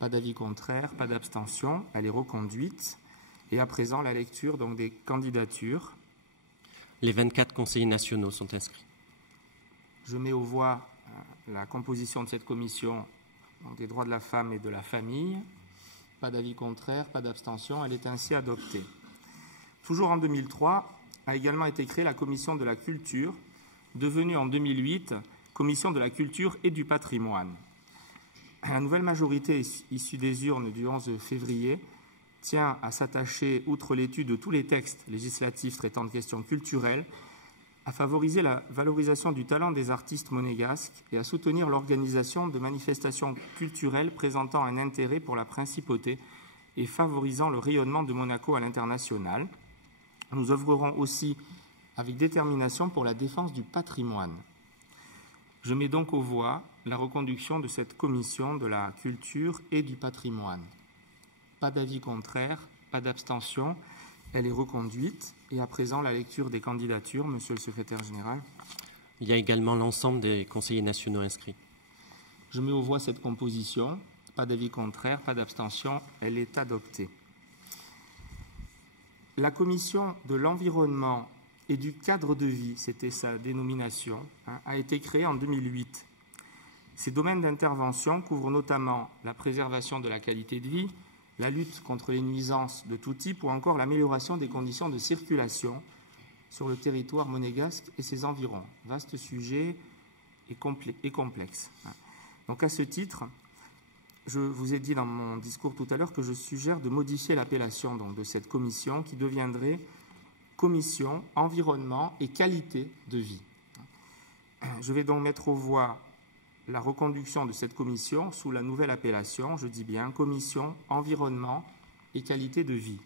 Pas d'avis contraire, pas d'abstention, elle est reconduite. Et à présent, la lecture donc, des candidatures. Les 24 conseillers nationaux sont inscrits. Je mets aux voix la composition de cette commission donc des droits de la femme et de la famille. Pas d'avis contraire, pas d'abstention. Elle est ainsi adoptée. Toujours en 2003, a également été créée la commission de la culture, devenue en 2008 commission de la culture et du patrimoine. La nouvelle majorité issue des urnes du 11 février tient à s'attacher, outre l'étude de tous les textes législatifs traitant de questions culturelles, à favoriser la valorisation du talent des artistes monégasques et à soutenir l'organisation de manifestations culturelles présentant un intérêt pour la principauté et favorisant le rayonnement de Monaco à l'international. Nous œuvrerons aussi avec détermination pour la défense du patrimoine. Je mets donc aux voix la reconduction de cette commission de la culture et du patrimoine. Pas d'avis contraire, pas d'abstention. Elle est reconduite. Et à présent, la lecture des candidatures. Monsieur le secrétaire général. Il y a également l'ensemble des conseillers nationaux inscrits. Je mets aux voix cette composition. Pas d'avis contraire, pas d'abstention. Elle est adoptée. La commission de l'environnement et du cadre de vie, c'était sa dénomination, a été créée en 2008. Ses domaines d'intervention couvrent notamment la préservation de la qualité de vie, la lutte contre les nuisances de tout type ou encore l'amélioration des conditions de circulation sur le territoire monégasque et ses environs. Vaste sujet et complexe. Donc à ce titre, je vous ai dit dans mon discours tout à l'heure que je suggère de modifier l'appellation de cette commission qui deviendrait Commission Environnement et Qualité de vie. Je vais donc mettre aux voix la reconduction de cette commission sous la nouvelle appellation, je dis bien Commission Environnement et Qualité de vie.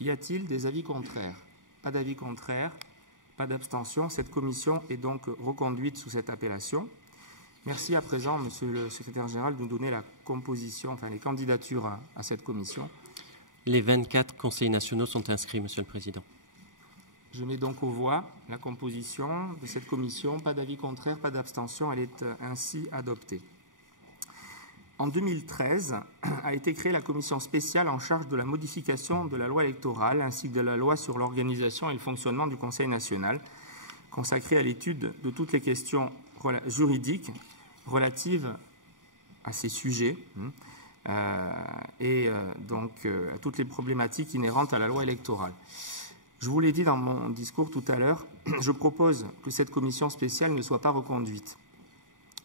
Y a-t-il des avis contraires? Pas d'avis contraire, pas d'abstention. Cette commission est donc reconduite sous cette appellation. Merci à présent, Monsieur le secrétaire général, de nous donner la composition, les candidatures à cette commission. Les 24 conseillers nationaux sont inscrits, Monsieur le Président. Je mets donc aux voix la composition de cette commission. Pas d'avis contraire, pas d'abstention. Elle est ainsi adoptée. En 2013, a été créée la commission spéciale en charge de la modification de la loi électorale ainsi que de la loi sur l'organisation et le fonctionnement du Conseil national, consacrée à l'étude de toutes les questions juridiques relatives à ces sujets et donc à toutes les problématiques inhérentes à la loi électorale. Je vous l'ai dit dans mon discours tout à l'heure, je propose que cette commission spéciale ne soit pas reconduite.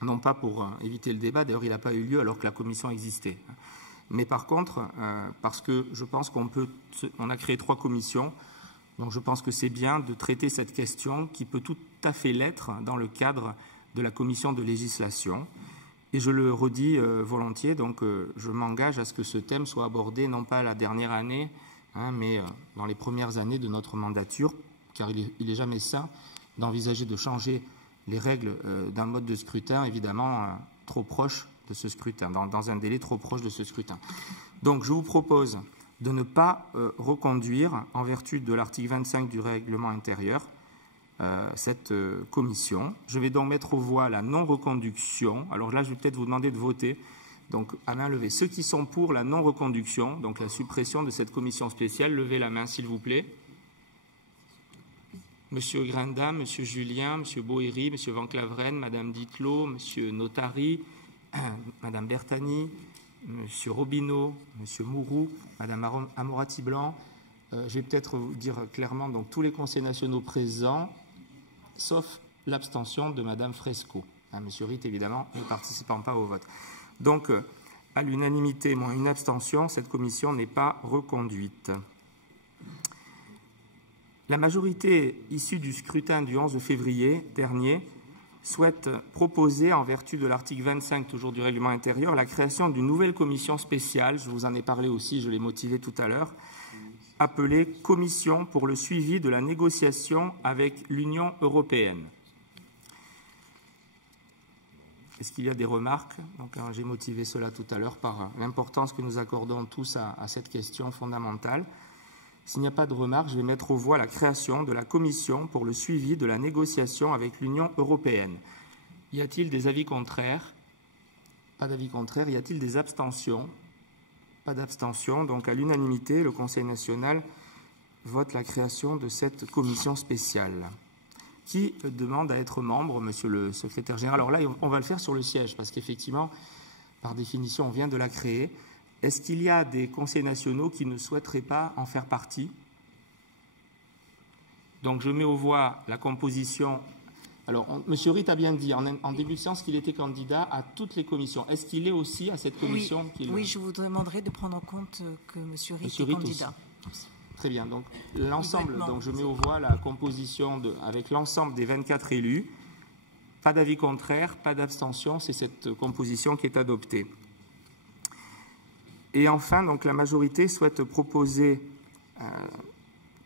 Non pas pour éviter le débat, d'ailleurs il n'a pas eu lieu alors que la commission existait. Mais par contre, parce que je pense on a créé 3 commissions, donc je pense que c'est bien de traiter cette question qui peut tout à fait l'être dans le cadre de la commission de législation. Et je le redis volontiers, donc je m'engage à ce que ce thème soit abordé non pas la dernière année, mais dans les premières années de notre mandature, car il est jamais sain d'envisager de changer les règles d'un mode de scrutin, évidemment, trop proche de ce scrutin, dans un délai trop proche de ce scrutin. Donc, je vous propose de ne pas reconduire, en vertu de l'article 25 du règlement intérieur, cette commission. Je vais donc mettre aux voix la non-reconduction. Alors là, je vais peut-être vous demander de voter. Donc, à main levée. Ceux qui sont pour la non-reconduction, donc la suppression de cette commission spéciale, levez la main, s'il vous plaît. Monsieur Grinda, Monsieur Julien, Monsieur Boéry, Monsieur Van Claveren, Madame Ditlo, Monsieur Notari, Madame Bertani, Monsieur Robineau, Monsieur Mourou, Madame Amorati-Blanc. Je vais peut-être vous dire clairement donc tous les conseils nationaux présents, sauf l'abstention de Madame Fresco. Monsieur Ritt, évidemment, ne participant pas au vote. Donc, à l'unanimité, moins une abstention, cette commission n'est pas reconduite. La majorité issue du scrutin du 11 février dernier souhaite proposer, en vertu de l'article 25 toujours du règlement intérieur, la création d'une nouvelle commission spéciale, je vous en ai parlé aussi, je l'ai motivé tout à l'heure, appelée Commission pour le suivi de la négociation avec l'Union européenne. Est-ce qu'il y a des remarques? Donc, j'ai motivé cela tout à l'heure par l'importance que nous accordons tous à cette question fondamentale. S'il n'y a pas de remarques, je vais mettre aux voix la création de la Commission pour le suivi de la négociation avec l'Union européenne. Y a-t-il des avis contraires? Pas d'avis contraire. Y a-t-il des abstentions? Pas d'abstention. Donc, à l'unanimité, le Conseil national vote la création de cette commission spéciale. Qui demande à être membre, Monsieur le secrétaire général? Alors là, on va le faire sur le siège, parce qu'effectivement, par définition, on vient de la créer. Est-ce qu'il y a des conseils nationaux qui ne souhaiteraient pas en faire partie? Donc, je mets aux voix la composition Alors, M. Ritt a bien dit en début de séance qu'il était candidat à toutes les commissions. Est-ce qu'il est aussi à cette commission? Oui, je vous demanderai de prendre en compte que M. Ritt est candidat. Aussi. Très bien. Donc, l'ensemble, je mets aux voix la composition avec l'ensemble des 24 élus. Pas d'avis contraire, pas d'abstention. C'est cette composition qui est adoptée. Et enfin, donc, la majorité souhaite proposer,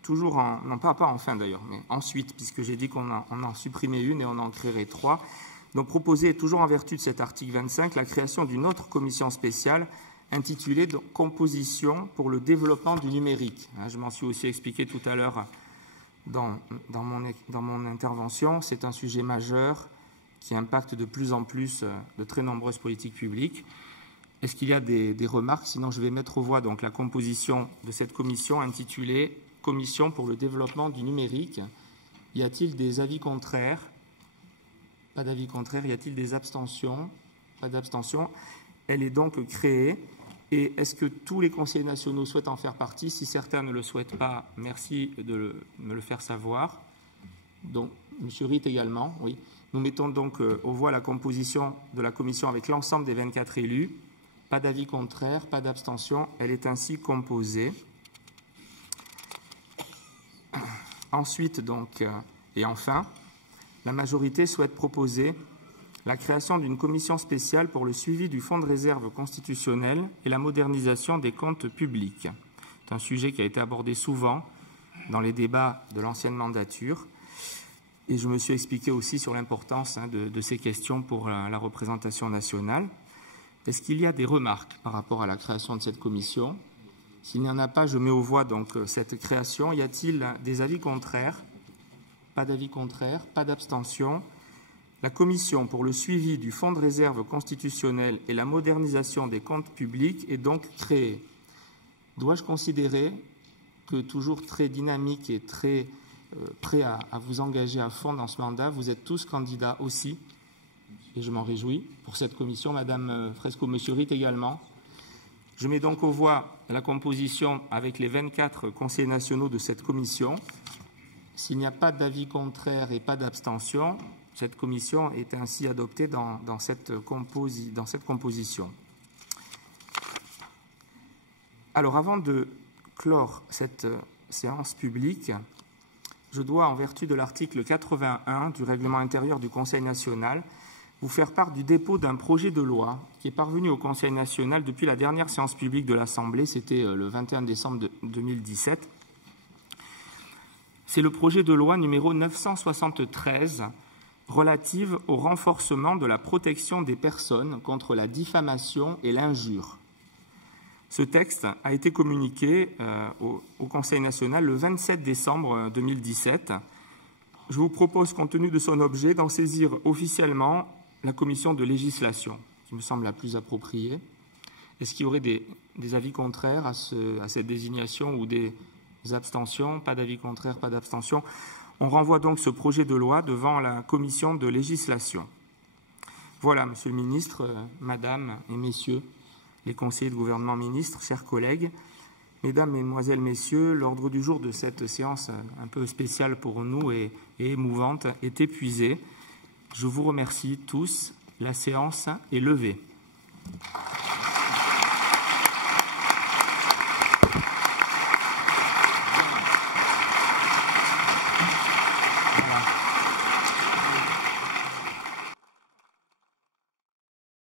toujours non pas enfin d'ailleurs, mais ensuite, puisque j'ai dit qu'on en supprimait une et on en créerait 3, donc proposer, toujours en vertu de cet article 25, la création d'une autre commission spéciale intitulée « Composition pour le développement du numérique ». Je m'en suis aussi expliqué tout à l'heure dans mon intervention. C'est un sujet majeur qui impacte de plus en plus de très nombreuses politiques publiques. Est-ce qu'il y a des remarques? Sinon, je vais mettre aux voix donc la composition de cette commission intitulée « Commission pour le développement du numérique ». Y a-t-il des avis contraires? Pas d'avis contraires. Y a-t-il des abstentions? Pas d'abstention. Elle est donc créée. Et est-ce que tous les conseillers nationaux souhaitent en faire partie? Si certains ne le souhaitent pas, merci de me le faire savoir. Donc, M. Ritt également, oui. Nous mettons donc aux voix la composition de la commission avec l'ensemble des 24 élus. Pas d'avis contraire, pas d'abstention. Elle est ainsi composée. Ensuite, donc, et enfin, la majorité souhaite proposer la création d'une commission spéciale pour le suivi du fonds de réserve constitutionnel et la modernisation des comptes publics. C'est un sujet qui a été abordé souvent dans les débats de l'ancienne mandature et je me suis expliqué aussi sur l'importance de ces questions pour la représentation nationale. Est-ce qu'il y a des remarques par rapport à la création de cette commission? S'il n'y en a pas, je mets aux voix donc cette création. Y a-t-il des avis contraires? Pas d'avis contraire, pas d'abstention. La commission pour le suivi du fonds de réserve constitutionnel et la modernisation des comptes publics est donc créée. Dois-je considérer que, toujours très dynamique et très prêt à vous engager à fond dans ce mandat, vous êtes tous candidats aussi, et je m'en réjouis, pour cette commission, Madame Fresco, Monsieur Ritt également. Je mets donc aux voix la composition avec les 24 conseillers nationaux de cette commission. S'il n'y a pas d'avis contraire et pas d'abstention, cette commission est ainsi adoptée dans cette composition. Alors, avant de clore cette séance publique, je dois, en vertu de l'article 81 du règlement intérieur du Conseil national, vous faire part du dépôt d'un projet de loi qui est parvenu au Conseil national depuis la dernière séance publique de l'Assemblée, c'était le 21 décembre 2017. C'est le projet de loi numéro 973 relative au renforcement de la protection des personnes contre la diffamation et l'injure. Ce texte a été communiqué au Conseil national le 27 décembre 2017. Je vous propose, compte tenu de son objet, d'en saisir officiellement la commission de législation, qui me semble la plus appropriée. Est-ce qu'il y aurait des avis contraires à cette désignation ou des abstentions? Pas d'avis contraire, pas d'abstention. On renvoie donc ce projet de loi devant la commission de législation. Voilà, Monsieur le ministre, Madame et Messieurs les conseillers de gouvernement ministres, chers collègues, Mesdames, Mesdemoiselles, Messieurs, l'ordre du jour de cette séance un peu spéciale pour nous et émouvante est épuisé. Je vous remercie tous. La séance est levée.